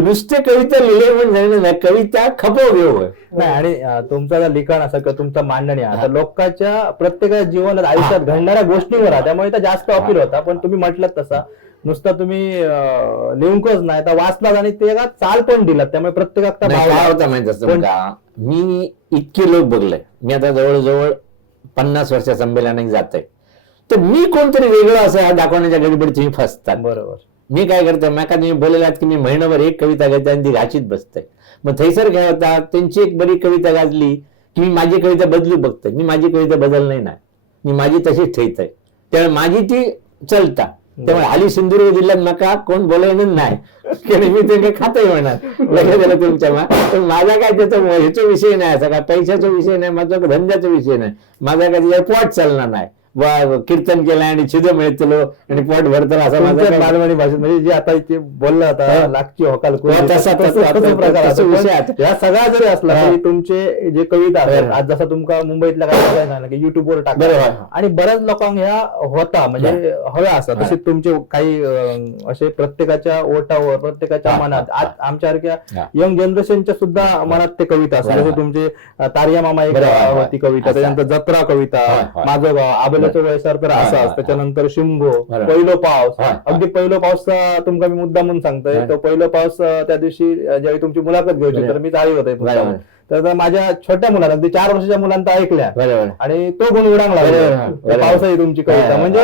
नुसते कविता लिहिले पण नाही कविता खपव घेऊ नाही. आणि तुमचा लिखाण असं किंवा तुमचा मांडणी आता लोकांच्या प्रत्येक जीवनात आयुष्यात घडणाऱ्या गोष्टींवर त्यामुळे तर जास्त अपील होता. पण तुम्ही म्हटलं तसा नुसता तुम्ही लिहूनच नाही तर वाचलात आणि ते चाल पण दिलात त्यामुळे प्रत्येकात काय होता माहित असतं का मी इतके लोक बघले मी आता जवळजवळ 50 वर्ष संमेलनात जात आहे तर मी कोणतरी वेगळं असं दाखवण्याच्या गडबडीत तुम्ही फसतात. बरोबर. मी काय करतोय माका तुम्ही बोललात की मी महिनाभर एक कविता गायते आणि ती घाचीत बसतंय. मग थैसर काय होता त्यांची एक बरी कविता गाजली की मी माझी कविता बदलू बघतोय. मी माझी कविता बदलणार नाही मी माझी तशीच ठेवतोय त्यामुळे माझी ती चलता. त्यामुळे हाली सिंधुदुर्ग जिल्ह्यात नका कोण बोलायचं नाही कारण मी ते खातही म्हणणार लक्षात दिलं तुमच्या माझा काय त्याचा ह्याचा विषय नाही असा काय पैशाचा विषय नाही माझा धंद्याचा विषय नाही माझा काय त्याच्या पोट चालणार नाही कीर्तन केलं आणि छिद मिळतलो आणि पोट भरतलं असा माझा मालवणी भाषेत म्हणजे जे आता इथे बोलला आता लागची होकाल या सगळा जरी असला तरी तुमचे जे कविता आज जसा तुमका मुंबईतल्या काय झालं की युट्यूबवर टाकलं आणि बऱ्याच लोकांना ह्या होता म्हणजे हव्या असतात तसे तुमचे काही असे प्रत्येकाच्या ओटावर प्रत्येकाच्या मनात आज आमच्यासारख्या यंग जनरेशनच्या सुद्धा मनात ते कविता असतात. जसे तुमचे तारिया मामा एक होती कविता त्याच्यानंतर जत्रा कविता माझं गाव वयसार तर असाच त्याच्यानंतर शिमगो पहिलो पाऊस अगदी पहिलो पाऊसचा तुमका मी मुद्दा म्हणून सांगतोय तो पहिलो पाऊस त्या दिवशी ज्यावेळी तुमची मुलाखत घ्यायची तर मी जाळी होते तर माझ्या छोट्या मुलांना अगदी 4 वर्षाच्या मुलांना ऐकल्या आणि तो गुण उडांगला पावसाची तुमची कविता म्हणजे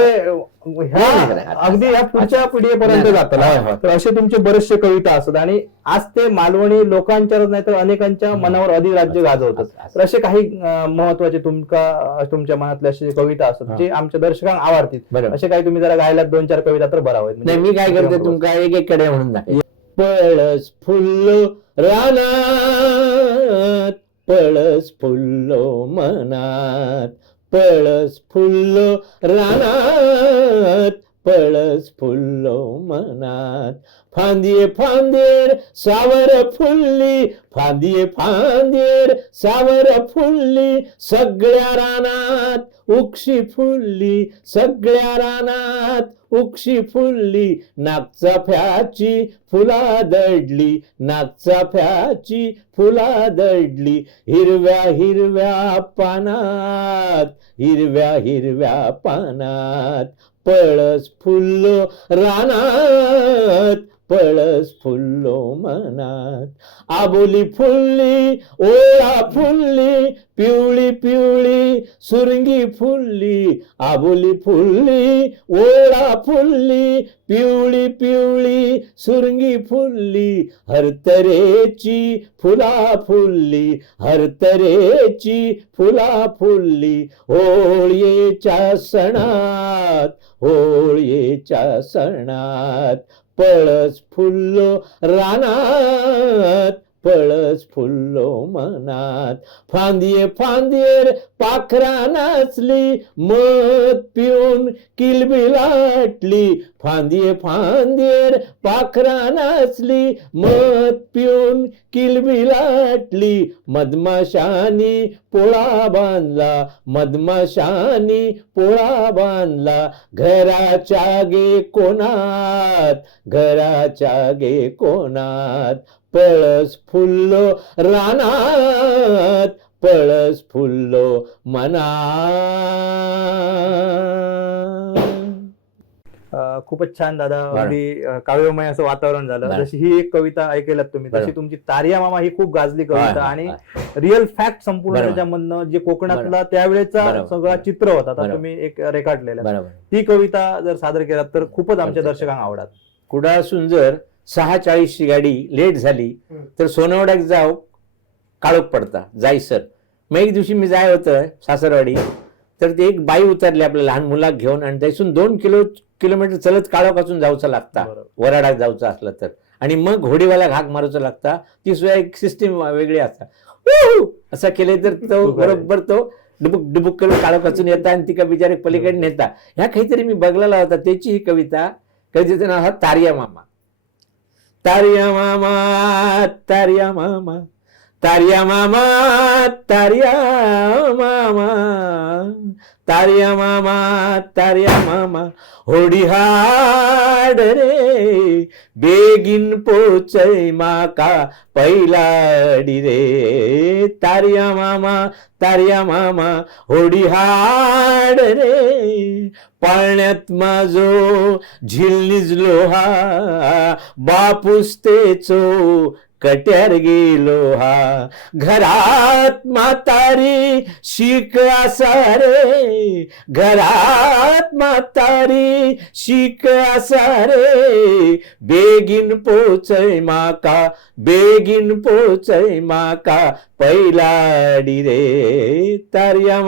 ह्या अगदी या पुढच्या पिढीपर्यंत जातात. तर असे तुमचे बरेचसे कविता असतात आणि आज ते मालवणी लोकांच्या नाही तर अनेकांच्या मनावर अधिराज्य गाजवतात. तर असे काही महत्वाचे तुमच्या मनातले असे कविता असतात जे आमच्या दर्शकांना आवडतील असे काही तुम्ही जरा गायलात 2-4 कविता तर बरा होईल. नाही मी काय करते तुमका एक कडे म्हणून पळस फुल्लो रानात पळस फुल्लो मनात पळस फुल्लो रानात पळस फुल्लो मनात फांदिये फांदेर सावर फुल्ली फांदिये फांदेर सावर फुल्ली सगळ्या रानात उक्षी फुल्ली सगळ्या रानात उक्षी फुल्ली नागचाफ्याची फुला दडली नागचाफ्याची फुला दडली हिरव्या हिरव्या पानात हिरव्या हिरव्या पानात पळस फुल्लो रानात पळस फुल्लो मनात आबोली फुल्ली ओळा फुल्ली पिवळी पिवळी सुरंगी फुल्ली आबोली फुल्ली ओळा फुल्ली पिवळी पिवळी सुरंगी फुल्ली हरतरेची फुला फुल्ली हरतरेची फुला फुल्ली होळीच्या सणात होळीच्या सणात पळस फुल्लो रानात पळस फुल्लो मनात फांदिये फांदेर पाखरा नाचली मध पिऊन किलबिलाटली फांदीये फांदीर पाखरा नाचली, मध पिऊन किलबिलाटली, मधमाशानी पोळा बांधला, मधमाशानी पोळा बांधला, घराच्या गे कोणात, घराच्या गे कोणात, पळस फुल्लो रानात, पळस फुल्लो मनात. खूपच छान दादा, अगदी काव्यमय असं वातावरण झालं. जशी ही एक कविता ऐकलात तुम्ही, तशी तुमची तारिया मामा ही खूप गाजली कविता आणि रिअल फॅक्ट संपूर्ण त्याच्यामधनं जे कोकणातला त्यावेळेचा सगळा चित्र होता तुम्ही एक रेखाटलेला, ती कविता जर सादर केलात तर खूपच आमच्या दर्शकांना आवडत. कुडाळसून जर 6:40ची गाडी लेट झाली तर सोनवड्यात जाव काळोख पडता जायसर. मग एक दिवशी मी जाय होतं सासरवाडी, तर ते एक बाई उतरली आपल्या लहान मुलाक घेऊन आणि त्यातून 2 किलोमीटर चलत काळोखासून जाऊचं लागता वराडात जाऊचं असलं तर, आणि मग घोडीवाला घाक मारूचं लागता. ती सुद्धा एक सिस्टीम वेगळी असता. असं केले तर तो बरोबर तो डुबुक डुबुक करून काळोखातून येता आणि तिका बिचारे पलीकडे नेता. ह्या काहीतरी मी बघलेला होता, त्याची ही कविता. कवितेचं नाव हा तारिया मामा. तारिया मामा तारिया मामा, तारिया मामा तारिया मामा, तारिया मामा तारिया मामा, होडी हाड रे बेगीन पोचय माका पैलाडी रे. तारिया मामा होडी हाड रे, पाळण्यात माझो झिल निजलो हा, बापूस तेचो कट्यार गेलो हा. घरात म्हातारी शीक असा रे, घरात म्हातारी शीक असा रे, बेगीन पोचय माका, बेगीन पोचय माका पैलाडी रे. तारिया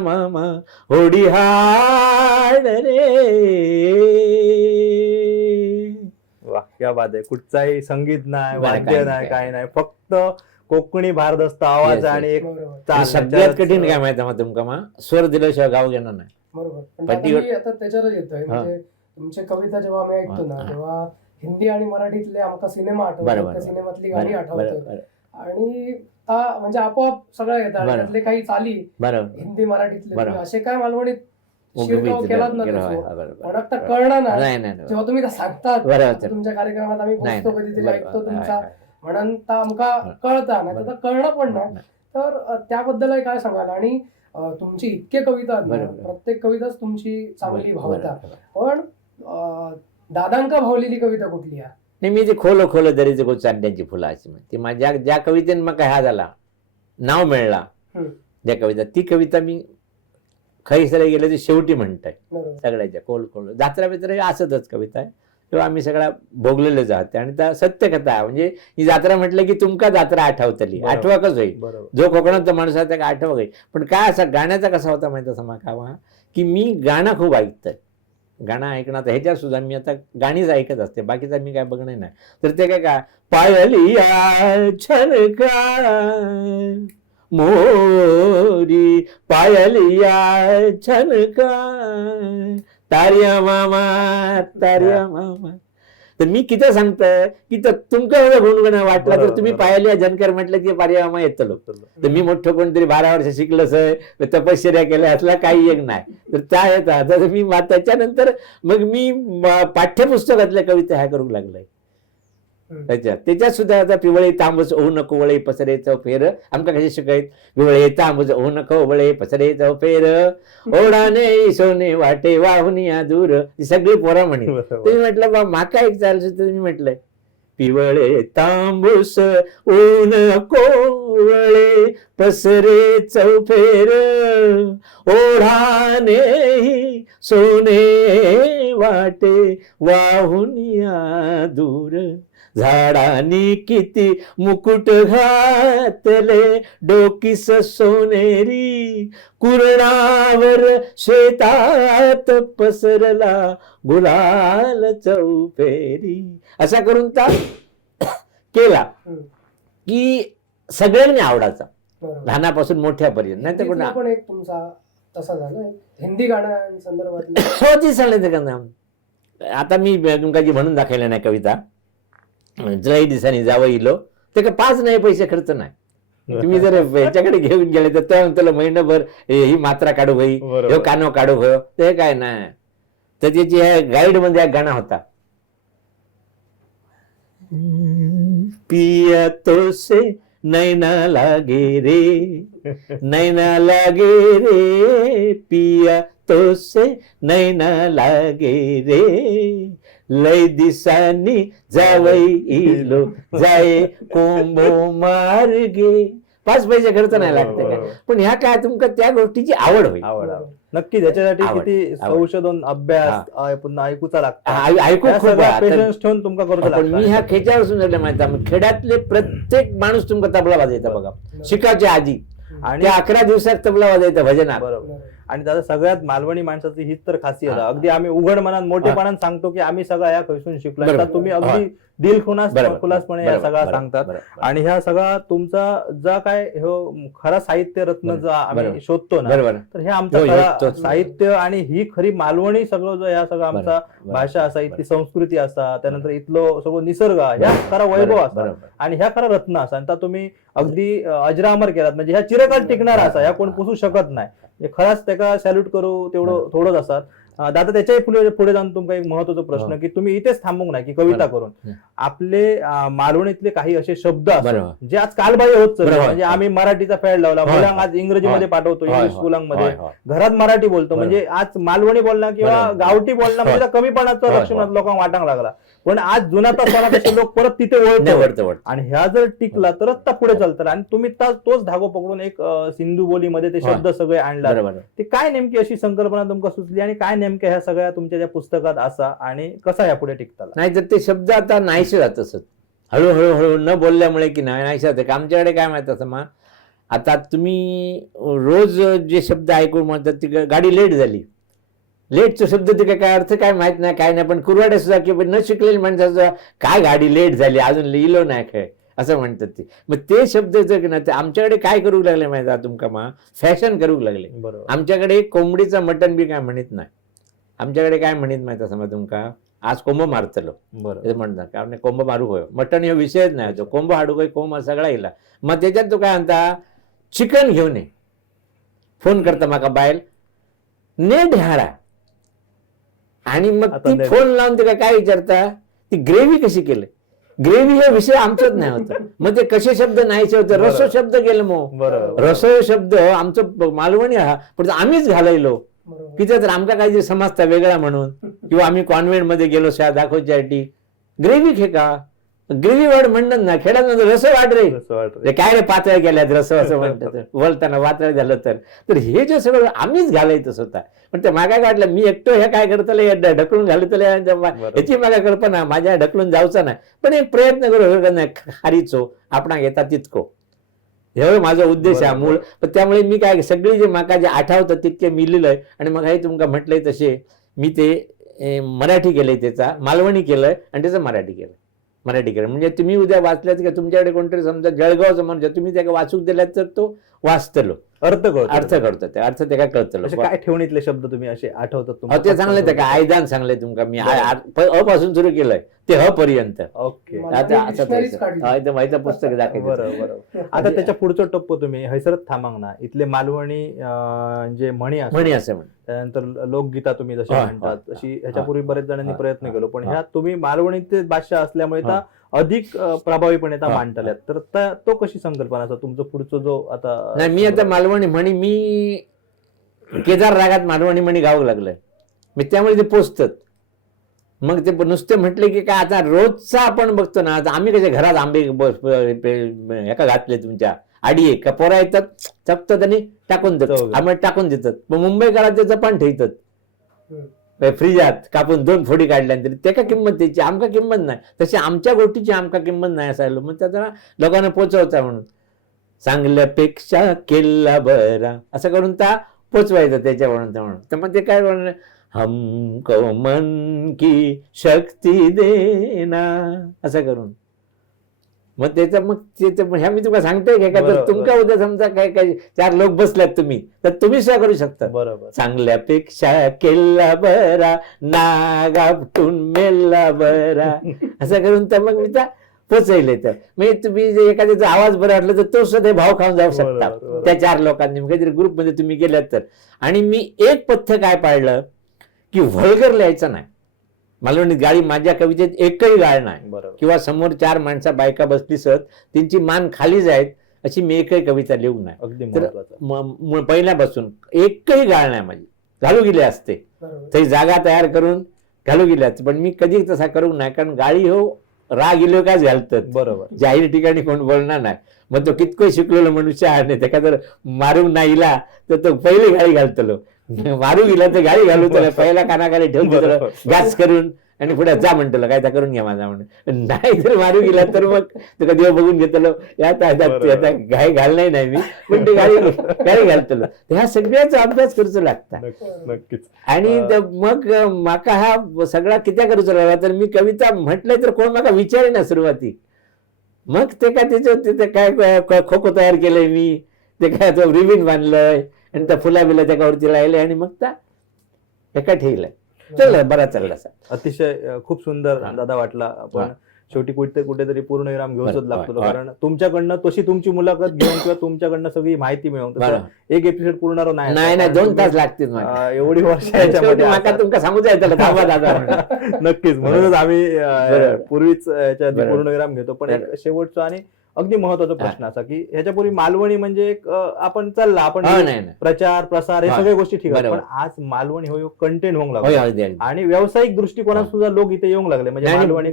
मामा होडी हाड रे. वा, क्या बात आहे. कुठचाही संगीत नाही, वाद्य नाही, काय नाही, फक्त कोकणी भारदस्त आवाज आणि एक सगळ्यात कठीण काय माहिती आहे तुमका, स्वर दिल्याशिवाय गाव घेणार नाही. बरोबर. आता त्याच्यावरच येतोय, म्हणजे तुमची कविता जेव्हा आम्ही ऐकतो ना, तेव्हा हिंदी आणि मराठीतले आमका सिनेमा आठवतात, त्या सिनेमातली गाणी आठवतात आणि म्हणजे आपोआप सगळं येतात. त्यातले काही चाली हिंदी मराठीतले असे काय मालवणीत शिरकाव केलात ना, पण आता कळणार ना जेव्हा तुम्ही सांगतात तुमच्या कार्यक्रमात, आम्ही बसतो कधीतरी ऐकतो तुमचा, म्हणून आमका कळता नाही तर कळणं पण नाही. तर त्याबद्दल काय सांगाल? आणि तुमची इतके कविता प्रत्येक कविताच तुमची चांगली भावता, पण दादांका भावलेली कविता कुठली आहे? नाही, मी ते खोल खोल दरीचे गो चांड्याची फुलं अशी म्हणते. माझ्या ज्या कवितेने मग ह्या झाला नाव मिळला ज्या कविता, ती कविता मी खरी सगळे गेले ते शेवटी म्हणताय सगळ्याच्या खोल खोल. जात्रा बित्रा असतच कविता आहे, तेव्हा आम्ही सगळा भोगलेलं जाते. आणि त्या सत्यकथा म्हणजे ही जात्रा म्हटलं की तुमका जात्रा आठवतली, आठवकच होईल. जो कोकणातला माणूस आहे त्याला आठवक होईल. पण काय असा गाण्याचा कसा होता माहिती असं माका, की मी गाणं खूप ऐकतंय, गाणं ऐकणार ह्याच्यात सुद्धा मी आता गाणीच ऐकत असते, बाकीचा मी काय बघणे नाही. तर ते काय पायलिया छनका मोरी, पायलिया छनका तारिया मामा. तर मी किती सांगतोय की तुमका गुणगुण वाटला तर तुम्ही पायलिया जनकर म्हटलं की पारिया मामा येतं लोक. तर मी मोठं कोणतरी 12 वर्ष शिकलंच आहे, तपश्चर्या केल्या असला काही एक नाही. तर त्या येतात. तर मी त्याच्यानंतर मग मी पाठ्यपुस्तकातल्या कविता ह्या करू लागलाय. त्याच्यात सुद्धा आता पिवळे तांबूस ओहू नको वळे पसरे फेर, आमका कशी शिकायत? पिवळे तांबूस ओहू नको वळे पसरे फेर, ओढाने सोने वाटे वाहुनिया दूर, ती सगळी पोरा म्हणे. तुम्ही म्हटलं बा माका एक चालू, तुम्ही म्हटलंय पिवळे तांबूस ओहू नको वळे पसरे चौफेर, ओढाने सोने वाटे वाहुनिया दूर, झाडांनी किती मुकुट घातले डोकीस सोनेरी, कुरणावर शेतात पसरला गुलाल चौफेरी. असा करून ता केला की सगळ्यांनी आवडायचा, लहानापासून मोठ्यापर्यंत. नाही तर पण एक तुमचा तसा झाला हिंदी गाण्या संदर्भात होती सांगण्याचं का नाम आता मी तुमका जी म्हणून दाखवल्या नाही कविता, जय दिसानी जावं इलो, ते का 5 नाही पैसे खर्च नाही. तुम्ही जर याच्याकडे घेऊन गेले तर त्याला महिनाभर ही मात्रा काढू भाई, बरोबर. हे कानो काढू भयो, ते काय नाही. तर त्याची गाईड मध्ये एक गाणं होता, पिया तो से नैना लागे रे, नैना लागे रे, पिया तो से नैना लागे रे, लय दिसानी जावई इलो, जाये कोंबो मार्गे. 5 पैसे खर्च नाही लागते काय, पण ह्या काय तुमका त्या गोष्टीची आवड होईल. आवड नक्की. त्याच्यासाठी आवड, किती आवड. संशोधन, अभ्यास, पुन्हा ऐकूचा लागतो, ऐकू खूप आहे. पेशन्स ठेवून तुमका करू पण मी ह्या खेच्यावर सुद्धा माहिती आहे, खेड्यातले प्रत्येक माणूस तुमका तबला वाजायचा बघा, शिकायच्या आधी आणि त्या 11 दिवसात तबला वाजायचा भजनात. बरोबर. आणि दादा सगळ्यात मालवणी माणसाची हीच तर खासियत आहे. अगदी आम्ही उघड मनात मोठेपणाने सांगतो की आम्ही सगळ्या या खैसून शिकलो. बरोबर. आता तुम्ही अगदी दिल खुलासपणे या बरोबर, सगळा बरोबर, सांगतात. बरोबर. आणि ह्या सगळा तुमचा जा काय खरा साहित्य रत्न जो आम्ही बरोबर. शोधतो ना, बरोबर. तर हे आमचं हो, खरा तोच. साहित्य आणि ही खरी मालवणी सगळं जो या सगळं आमचा बरोबर. भाषा असा, इथली संस्कृती असा, त्यानंतर इथलो सगळं निसर्ग ह्या खरा वैभव असा बरोबर. आणि ह्या खरा रत्न असा. आणि तुम्ही अगदी अजरामर केलात, म्हणजे ह्या चिरकाल टिकणारा असा, ह्या कोण पुसू शकत नाही. खरंच त्याला सॅल्यूट करू तेवढं थोडंच असतात. दादा त्याच्याही पुढे जाऊन तुमचा एक महत्वाचा प्रश्न, की तुम्ही इथेच थांबून नाही की कविता करून आपले मालवणीतले काही असे शब्द असतात जे आज कालबाह्य होत चालले. म्हणजे आम्ही मराठीचा फॅड लावला, मुलांना आज इंग्रजीमध्ये पाठवतो, इंग्लिश स्कूलांमध्ये, घरात मराठी बोलतो. म्हणजे आज मालवणी बोलणं किंवा गावठी बोलणं म्हणजे कमीपणाचं लक्षण लोकांना वाटायला लागला. पण आज जुना तसे लोक परत तिथे वळतात. आणि ह्या जर टिकला तरच त्या पुढे चालतात. आणि तुम्ही तोच धागो पकडून एक सिंधू बोलीमध्ये ते शब्द सगळे आणला. ते काय नेमकी अशी संकल्पना तुमका सुचली आणि काय नेमक्या ह्या सगळ्या तुमच्या ज्या पुस्तकात असा आणि कसा ह्या पुढे टिकता? नाही तर ते शब्द आता नाहीसे जात असत, हळूहळू न बोलल्यामुळे की नाहीसे जाते. आमच्याकडे काय माहित असं मा, आता तुम्ही रोज जे शब्द ऐकून म्हणतात ती गाडी लेट झाली, लेटचा शब्द ते काय अर्थ काय माहित नाही, काय नाही. पण कुरवाड्या सुद्धा की न शिकलेली माणसाचं काय गाडी लेट झाली अजून लिहिलो नाही काय असं म्हणतात ते. मग ते शब्द ना ते आमच्याकडे काय करू लागले माहिती आहे तुमका मा, फॅशन करू लागले. आमच्याकडे कोंबडीचं मटण बी काय म्हणत नाही, आमच्याकडे काय म्हणत माहिती असं तुमका, आज कोंब मारतलो बरं म्हणतात, कारण कोंब मारू होय, मटण हे विषयच नाही, तो कोंब हाडू होय, कोंब सगळा येला. मग त्याच्यात तो काय म्हणता, चिकन घेऊन ये, फोन करता माका बायल नेट हाडा, आणि मग ती फोन लावून ते काय विचारता ती ग्रेव्ही कशी केली, ग्रेव्ही हा विषय आमचाच नाही होता. मग ते कसे शब्द नाहीचे होते, रसो शब्द गेलं, मग रसो शब्द आमचं मालवणी हा, पण आम्हीच घालायलो की तर आमका काही समजता वेगळा म्हणून, किंवा आम्ही कॉन्व्हेंट मध्ये गेलो शाळा दाखवच्यासाठी ग्रेव्ही खेका, ग्रेव्ही वाढ म्हणत ना, खेळात रस वाढ रे, काय रे पातळ गेल्यात रस असं म्हणतात, बोलताना वातळ झालं तर हे जे सगळं आम्हीच घालायचं स्वतः. पण ते मागा वाटलं मी एकटो हे काय करतले ढकलून घालतले, याची मागा कल्पना माझ्या ढकलून जाऊचा नाही, पण एक प्रयत्न करू हारीचो आपण घेता तितको, हे माझा उद्देश आहे मूळ. पण त्यामुळे मी काय सगळी जे माका जे आठवतं तितके मी लिहिलंय. आणि मग हे तुमका म्हटलंय तसे मी ते मराठी केलंय, त्याचा मालवणी केलंय आणि त्याचं मराठी केलं. म्हणजे तुम्ही उद्या वाचल्यात की तुमच्याकडे कोणतरी समजा जळगावचं म्हणजे तुम्ही त्या वाचूक दिल्यात तर तो वाचतलो, अर्थ कळतो, ते अर्थ ते काय कळतलो. काय ठेवणीतले शब्द तुम्ही असे आठवतात? ते चांगले ते काय आयदान सांगले तुमका मी अ पासून सुरू केलंय ते ह पर्यंत. ओके, माहिती पुस्तक दाखवायचं. आता त्याच्या पुढचा टप्पो तुम्ही हैसरत थांबांग ना, इथले मालवणी जे म्हणी असं, त्यानंतर लोकगीता तुम्ही जशी म्हणतात तशी ह्याच्यापूर्वी बरेच जणांनी प्रयत्न केलो, पण ह्या तुम्ही मालवणीचे भाषा असल्यामुळे अधिक प्रभावीपणे मांडल्यात. तर तो कशी संकल्पना असं तुमचं पुढचं जो आता? नाही, मी आता मालवणी म्हणी मी केदार रागात मालवणी म्हणी गावं लागलंय मी, त्यामुळे ते पोचतात. मग ते नुसते म्हटले की काय आता रोजचा आपण बघतो ना, आता आम्ही कसे घरात आंबे एका घातले तुमच्या आडी एक पोरा येतात चपतात आणि टाकून देतात, आंबे टाकून देतात. मग मुंबईकरात त्याचं पण ठेवतात फ्रीजात कापून 2 फोडी काढल्यानंतर त्याका किंमत त्याची, आमका किंमत नाही. तशी आमच्या गोष्टीची आमका किंमत नाही असायला. मग त्याचा लोकांना पोचवता म्हणून चांगल्यापेक्षा केला बरा असं करून त्या पोचवायचं त्याच्या म्हणून. तर मग ते काय म्हणून हमको मन की शक्ती देना असं करून मग त्याचं ह्या मी तुला सांगतोय काय का तर बरोबर. तुमका उद्या समजा काय 4 लोक बसल्यात तुम्ही तर तुम्ही सुद्धा करू शकता. बरोबर. चांगल्यापेक्षा केला बरा नाग आपटून मेला बरा असं करून तर मग मी त्या पोचवले. तर म्हणजे तुम्ही जे एखाद्याचा आवाज बरा वाटला तर तो सुद्धा भाव खाऊन जाऊ शकता बरोबर. त्या 4 लोकांनी काहीतरी ग्रुपमध्ये तुम्ही गेल्यात तर. आणि मी एक पथ्य काय पाळलं की व्हल्गर लिहायचं नाही. मालवणी गाडी माझ्या कवितेत एकही गाळ नाही बरोबर. किंवा समोर 4 माणसं बायका बसली सत त्यांची मान खाली जाईल अशी मी एकही कविता लिहू नाही. अगदी तर महत्वाचं. पहिल्यापासून एकही गाळ नाही माझी. घालू गेले असते बरोबर. ते जागा तयार करून घालू गेल्यात पण मी कधी तसा करू नाही कारण गाडी हो राग गेलो काय घालतात. बरोबर. जाहीर ठिकाणी कोण बोलणार नाही. मग तो कितको शिकलेलो मनुष्य आहे त्याका जर मारून नाही इला तर तो पहिली गाडी घालतलो. मारू गेला तर गाडी घालू त्याला पहिला कानाखाली ठेवून बरोबर. गॅस करून आणि पुढे जा म्हणतो काय तर करून घ्या माझा म्हणून. नाही जर मारू गेला तर मग तो कधी बघून घेतलो आता गाय घालणार नाही मी पण ते गाडी घालतलो. ह्या सगळ्याचा अभ्यास करूच लागतात. नक्कीच. आणि मग माका हा सगळा कित्या करूचा लागला तर मी कविता म्हटलंय तर कोण माका विचारे ना सुरुवाती. मग ते काय त्याच्यावर काय खो खो तयार केलंय मी ते काय तो रिबिन बांधलंय आणि त्या फुला बिला त्याच्यावरती लायले आणि मग त्या एका ठेवलंय. चल बरा चालला असा. अतिशय खूप सुंदर दादा वाटला. पण शेवटी कुठेतरी पूर्णविराम घेऊनच लागतो कारण तुमच्याकडनं तशी तुमची मुलाखत घेऊन किंवा तुमच्याकडनं सगळी माहिती मिळवून तसं एक एपिसोड पूर्ण नाही 2 तास लागतील एवढी वर्ष याच्यामध्ये तुमका सांगू द्यायचं थांबा दादा. नक्कीच. म्हणूनच आम्ही पूर्वीच याच्या आधी पूर्णविराम घेतो. पण एक शेवटचा आणि अगदी महत्वाचा प्रश्न असा की ह्याच्यापूर्वी मालवणी म्हणजे एक आपण चालला आपण प्रचार प्रसार हे सगळ्या गोष्टी ठीक आहे पण आज मालवणी हो कंटेंट होऊन लागला आणि व्यावसायिक दृष्टिकोनात सुद्धा लोक इथे येऊन लागले. म्हणजे मालवणी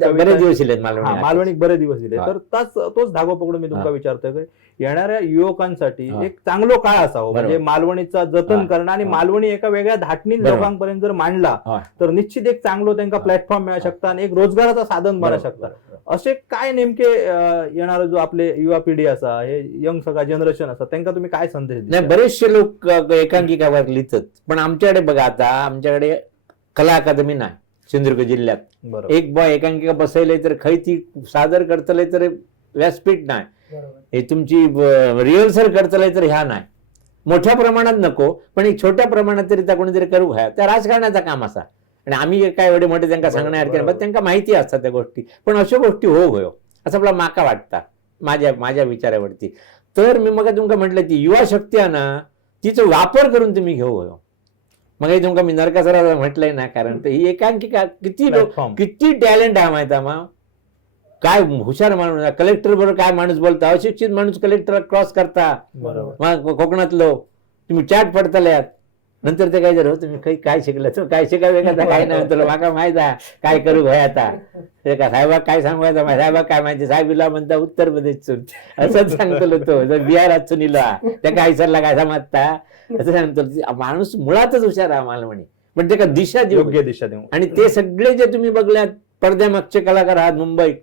बरेच दिवस दिले. तर तोच धागो पकडून मी तुमका विचारतोय की येणाऱ्या युवकांसाठी एक चांगलो काळ असावं म्हणजे मालवणीचा जतन करणं आणि मालवणी एका वेगळ्या धाटणी लोकांपर्यंत जर मांडला तर निश्चित एक चांगलो त्यांना प्लॅटफॉर्म मिळू शकता आणि एक रोजगाराचा साधन बनू शकता. असे काय नेमके येणारा जो आपले युवा पिढी असा हे यंग सगळा जनरेशन असा त्यांना तुम्ही काय संदेश नाही. बरेचसे लोक एकांकिकावर लिहितात पण आमच्याकडे बघा आता आमच्याकडे कला अकादमी नाही सिंधुदुर्ग जिल्ह्यात. एक बॉय एकांकिका बसवले तर खै ती सादर करतले तर व्यासपीठ नाही. हे तुमची रिहर्सल करतले तर ह्या नाही. मोठ्या प्रमाणात नको पण एक छोट्या प्रमाणात तरी त्या कोणीतरी करू घ्या. त्या राजकारणाचा काम असा आणि आम्ही काय एवढे मोठे त्यांना सांगण्यासारखे त्यांना माहिती असतात त्या गोष्टी पण अशा गोष्टी होय असं आपला माका वाटतं माझ्या विचारावरती. तर मी मग तुमका म्हटलं ती युवा शक्ती आहे ना तिचा वापर करून तुम्ही घेऊ. मग तुमका मी नरकासुराला म्हटलंय ना कारण ही एकांकिका किती टॅलेंट आहे माहिती आहे मग काय हुशार माणूस कलेक्टर बरोबर काय माणूस बोलता अशिक्षित माणूस कलेक्टर क्रॉस करता. मग कोकणातलो तुम्ही चॅट पडतल्यात नंतर ते काय जर तुम्ही काय शिकलं तर काय शिकावे का काय नाही तुला माका माहित आहे काय करू भाई आता ते का साहेबाग काय सांगायचं साहेबाग काय माहिती साहेबला म्हणता उत्तर प्रदेशून असंच सांगतो तो बिहारात सुनीला त्या काय सरला काय समजता असं सांगतो. माणूस मुळातच हुशार आहे मालवणी पण ते का दिशा योग्य दिशा देऊ. आणि ते सगळे जे तुम्ही बघल्यात पडद्यामागचे कलाकार आहात मुंबईत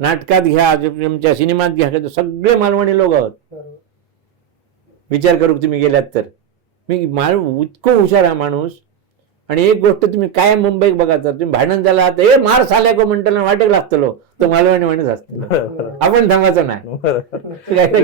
नाटकात घ्या तुमच्या सिनेमात घ्या सगळे मालवणी लोक आहोत. विचार करू तुम्ही गेल्यात तर मी इतकं हुशार आहे माणूस. आणि एक गोष्ट तुम्ही काय मुंबईत बघा तुम्ही भांडण झाला हे मार साल्या को म्हणताना वाटेक लागतलो तो मालवणी म्हणत असतो आपण थांबायचं नाही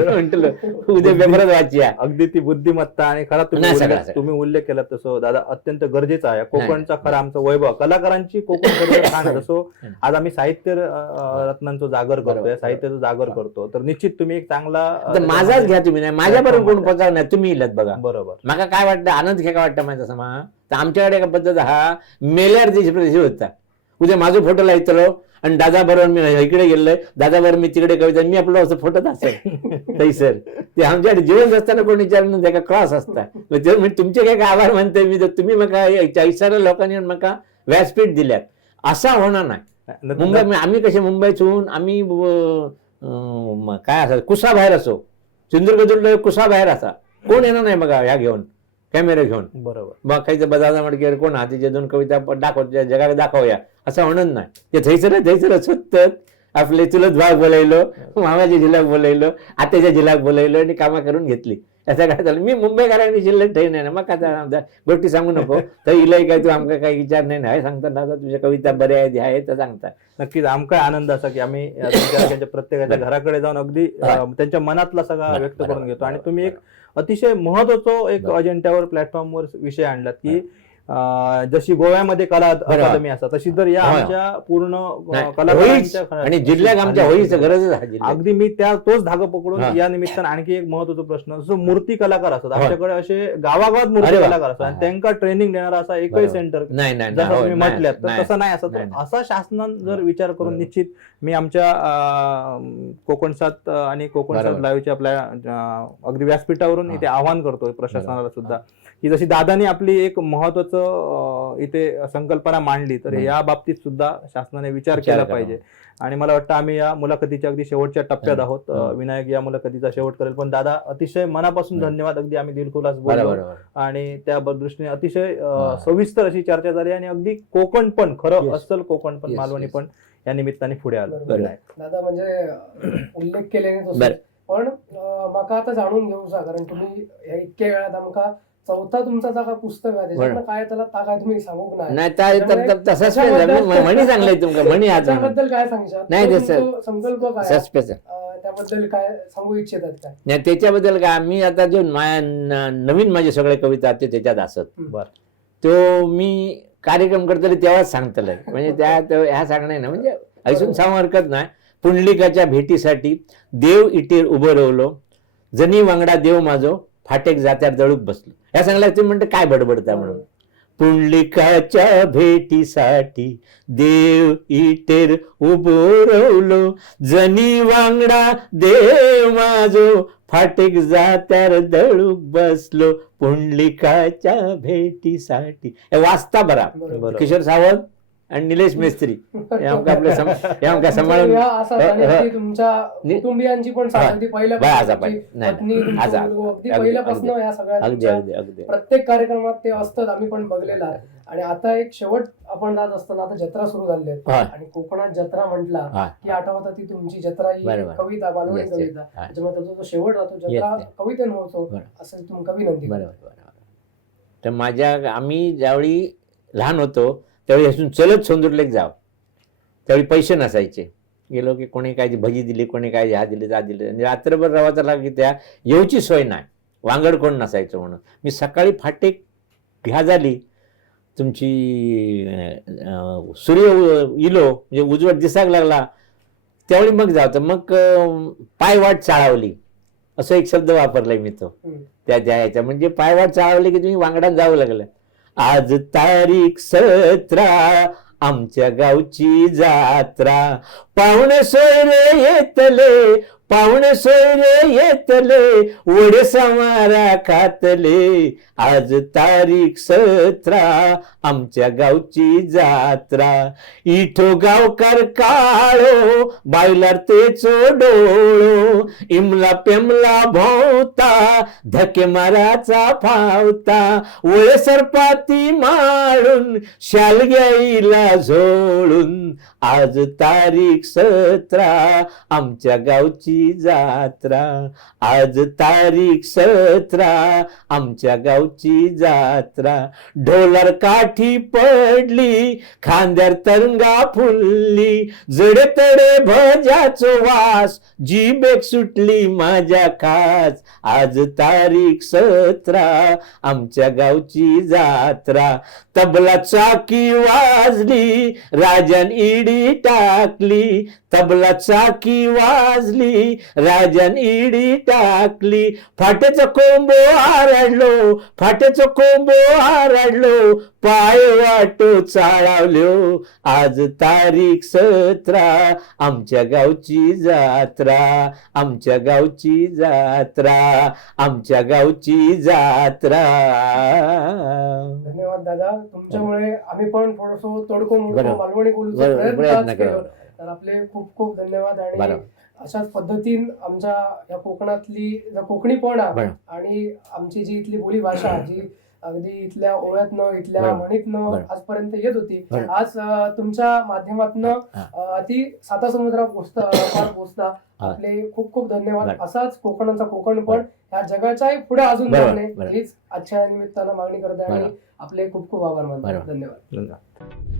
म्हणतो उद्या पेपरात वाचूया. अगदी ती बुद्धिमत्ता आणि खरा तुम्ही उल्लेख केला तसं दादा अत्यंत गरजेचा आहे. कोकणचा खरा आमचा वैभव कलाकारांची कोकण असो आज आम्ही साहित्य रत्नांचं जागर करतोय साहित्याचं जागर करतो तर निश्चित तुम्ही एक चांगला माझाच घ्या तुम्ही नाही माझ्याबरोबर कोण पचाव नाही तुम्ही इलत बघा. बरोबर. मला काय वाटतं आनंद घ्या काय वाटतं माहिती समा तर आमच्याकडे एका पद्धत हा मेल्यावर देश होता. उद्या माझा फोटो लायतलो आणि दादा बरोबर मी इकडे गेलोय दादा बरोबर मी तिकडे कविता मी आपलं असं फोटोत असेल सर ते आमच्याकडे जीवन असताना कोणी विचारणं त्याला क्रॉस असतात तुमचे काय आभार म्हणते मी तर तुम्ही मका 40 लोकांनी मका व्यासपीठ दिल्यात असा होणार नाही. मुंबई आम्ही कसे मुंबईतून आम्ही काय असं कुसा बाहेर असो सिंधुदुर्ग कुसा बाहेर असा कोण येणार नाही बघा ह्या घेऊन कॅमेरा घेऊन. बरोबर. मग काही बजावजा म्हणके कोण हा तिचे 2 कविता जगाला दाखवूया असं म्हणत नाही. ते थैसर स्वतः आपले चुलत भाग बोलायलो मामाच्या जिल्ह्यात बोलायलो आत्याच्या जिल्ह्यात बोलायलो आणि कामा करून घेतली याचा काय झालं मी मुंबईकरांनी शिल्लक ठेवी नाही ना मग काय गोष्टी सांगू नको तर इलाही काय तू आमका काही विचार नाही ना सांगता दादा तुझ्या कविता बऱ्या आहेत तर सांगता. नक्कीच आमका आनंद असा की आम्ही त्यांच्या प्रत्येकाच्या घराकडे जाऊन अगदी त्यांच्या मनातला सगळा व्यक्त करून घेतो. आणि तुम्ही एक अतिशय महत्वाचा एक अजेंड्यावर प्लॅटफॉर्मवर विषय आणलात की जशी गोव्यामध्ये कला अकादमी असतात तशी तर या आमच्या पूर्ण कलाकारांच्या आणि जिल्ह्यात आमच्या होळीचं गरजच आहे. अगदी मी तोच धागा पकडून या निमित्तानं आणखी एक महत्वाचा प्रश्न जो मूर्ती कलाकार असतात आमच्याकडे असे गावागावात मूर्ती कलाकार असतात आणि त्यांना ट्रेनिंग देणारा असा एकही सेंटर जसं तुम्ही म्हटल्यात तर तसं नाही असं असा शासनानं जर विचार करून निश्चित मी आमच्या कोकणसात आणि कोकणसात लाईव्हच्या आपल्या अगदी व्यासपीठावरून इथे आवाहन करतोय प्रशासनाला सुद्धा की जशी दादानी आपली एक महत्वाचं इथे संकल्पना मांडली तर या बाबतीत सुद्धा शासनाने विचार केला पाहिजे. आणि मला वाटतं आम्ही या मुलाखतीच्या अगदी शेवटच्या टप्प्यात आहोत. विनायक या मुलाखतीचा शेवट करेल पण दादा अतिशय मनापासून धन्यवाद. अगदी आम्ही दिलखुलास बोललो आणि त्या दृष्टीने अतिशय सविस्तर अशी चर्चा झाली आणि अगदी कोकण पण खरं अस्सल कोकण पण मालवणी पण या निमित्ताने पुढे आलं. दादा म्हणजे उल्लेख केल्याने पण माका आता जाणून घेऊचा कारण तुम्ही इतक्या वेळात आमका चौथा तुमचा जागा पुस्तक आहे त्याच्यातनं काय त्याला काय तुम्ही सांगू नाही तसंच म्हणी चांगले तुमका म्हणी त्याबद्दल काय सांगशाल नाही संकल्प काय त्याबद्दल काय सांगू इच्छितात काय नाही त्याच्याबद्दल काय मी आता जो नवीन माझे सगळे कविता ते त्याच्यात असत तो मी कार्यक्रम करतले तेव्हाच सांगतलंय म्हणजे त्या ह्या सांगणे ना म्हणजे ऐसून सांगू हरकत नाही. पुंडलिकाच्या भेटीसाठी देव इटेर उभं रावलो जनी वांगडा देव माझो फाटेक जात्यार दळूक बसलो ह्या सांगल्या तुम्ही म्हणते काय बडबडता म्हणून. पुंडलिकाच्या भेटीसाठी देव इटेर उभो रावलो जनी वांगडा देव माझो फाटेक जात्यार दळूक बसलो पुंडलिकाच्या भेटीसाठी. वाचता बरा किशोर सावंत आणि निलेश मेस्त्री आपले सांभाळून तुमच्या कुटुंबियांची पण पहिल्यापासून या सगळ्या प्रत्येक कार्यक्रमात ते असतात आम्ही पण बघलेला. आणि आता एक शेवट आपण जात असताना आता जत्रा सुरू झाली आहे आणि कोकणात जत्रा म्हटला की आठवता ती तुमची जत्रा ही कविता मालवणी कविता त्याच्यामुळे त्याचा जो शेवट राहतो जत्रा कविते महोत्सव असं तुमका विनंती. तर आम्ही ज्यावेळी लहान होतो त्यावेळी असून चलत सोंदुरलेक जाव त्यावेळी पैसे नसायचे गेलो की कोणी काय भजी दिली कोणी काय ह्या दिले जा दिले आणि रात्रभर रवाचा लाग की त्या येऊची सोय नाही वांगड कोण नसायचं म्हणून मी सकाळी फाटे घ्या झाली तुमची सूर्य इलो म्हणजे उजवट दिसाक लागला त्यावेळी मग जावतं मग पायवाट चाळवली असं एक शब्द वापरलाय मी तो त्या ह्याच्या म्हणजे पायवाट चाळवली की तुम्ही वांगडात जावं लागलं. आज तारीख 17 आमच्या गावची जात्रा पाहुणे सोयरे येतले पाहुणे सोयरे येतले वडे समारा खातले आज तारीख 17 आमच्या गावची जात्रा इठो गावकार काळो बायलार तेचो डोळो इमला पेमला भोवता धके माराचा फावता वळे सरपाती माळून शालग्याईला झोळून आज तारीख 17 आमच्या गावची जात्रा आज तारीख 17 आमच्या गावची जात्रा ढोलर काठी पडली खांद्यार तरंगा फुलली जडे तडे भजाचो वास जीबेक सुटली माझ्या खास आज तारीख 17 आमच्या गावची जात्रा तबला चाकी वाजली राजान इडी टाकली तबला चाकी वाजली राजान इडी टाकली फाटेचं कोंबो आरडलो फाटेचं कोंबो आरडलो पाय वाटो चाळवलो आज तारीख 17 आमच्या गावची जात्रा आमच्या गावची जात्रा आमच्या गावची जात्रा. धन्यवाद दादा तुमच्यामुळे आम्ही पण थोडंसं तोडको मोडको मालवणी बोलूचा प्रयत्न केला तर आपले खूप खूप धन्यवाद. आणि अशाच पद्धतीन आमच्या या कोकणातली कोकणीपणा आणि आमची जी इथली बोली भाषा जी अगदी इथल्या ओव्यातनं इथल्या बरोबर. म्हणीतनं बरोबर. आजपर्यंत येत होती. बरोबर. आज तुमच्या माध्यमातनं ती सातासमुद्रात पोहोचता. हा. आपले खूप खूप धन्यवाद. बरोबर. असाच कोकणाचा कोकण पण या जगाच्याही पुढे अजून बरोबर. जाणे बरोबर. हीच आजच्या निमित्तानं मागणी करत आहे आणि बरोबर. आपले खूप खूप आभार मानतो. बरोबर. धन्यवाद. धन्यवाद.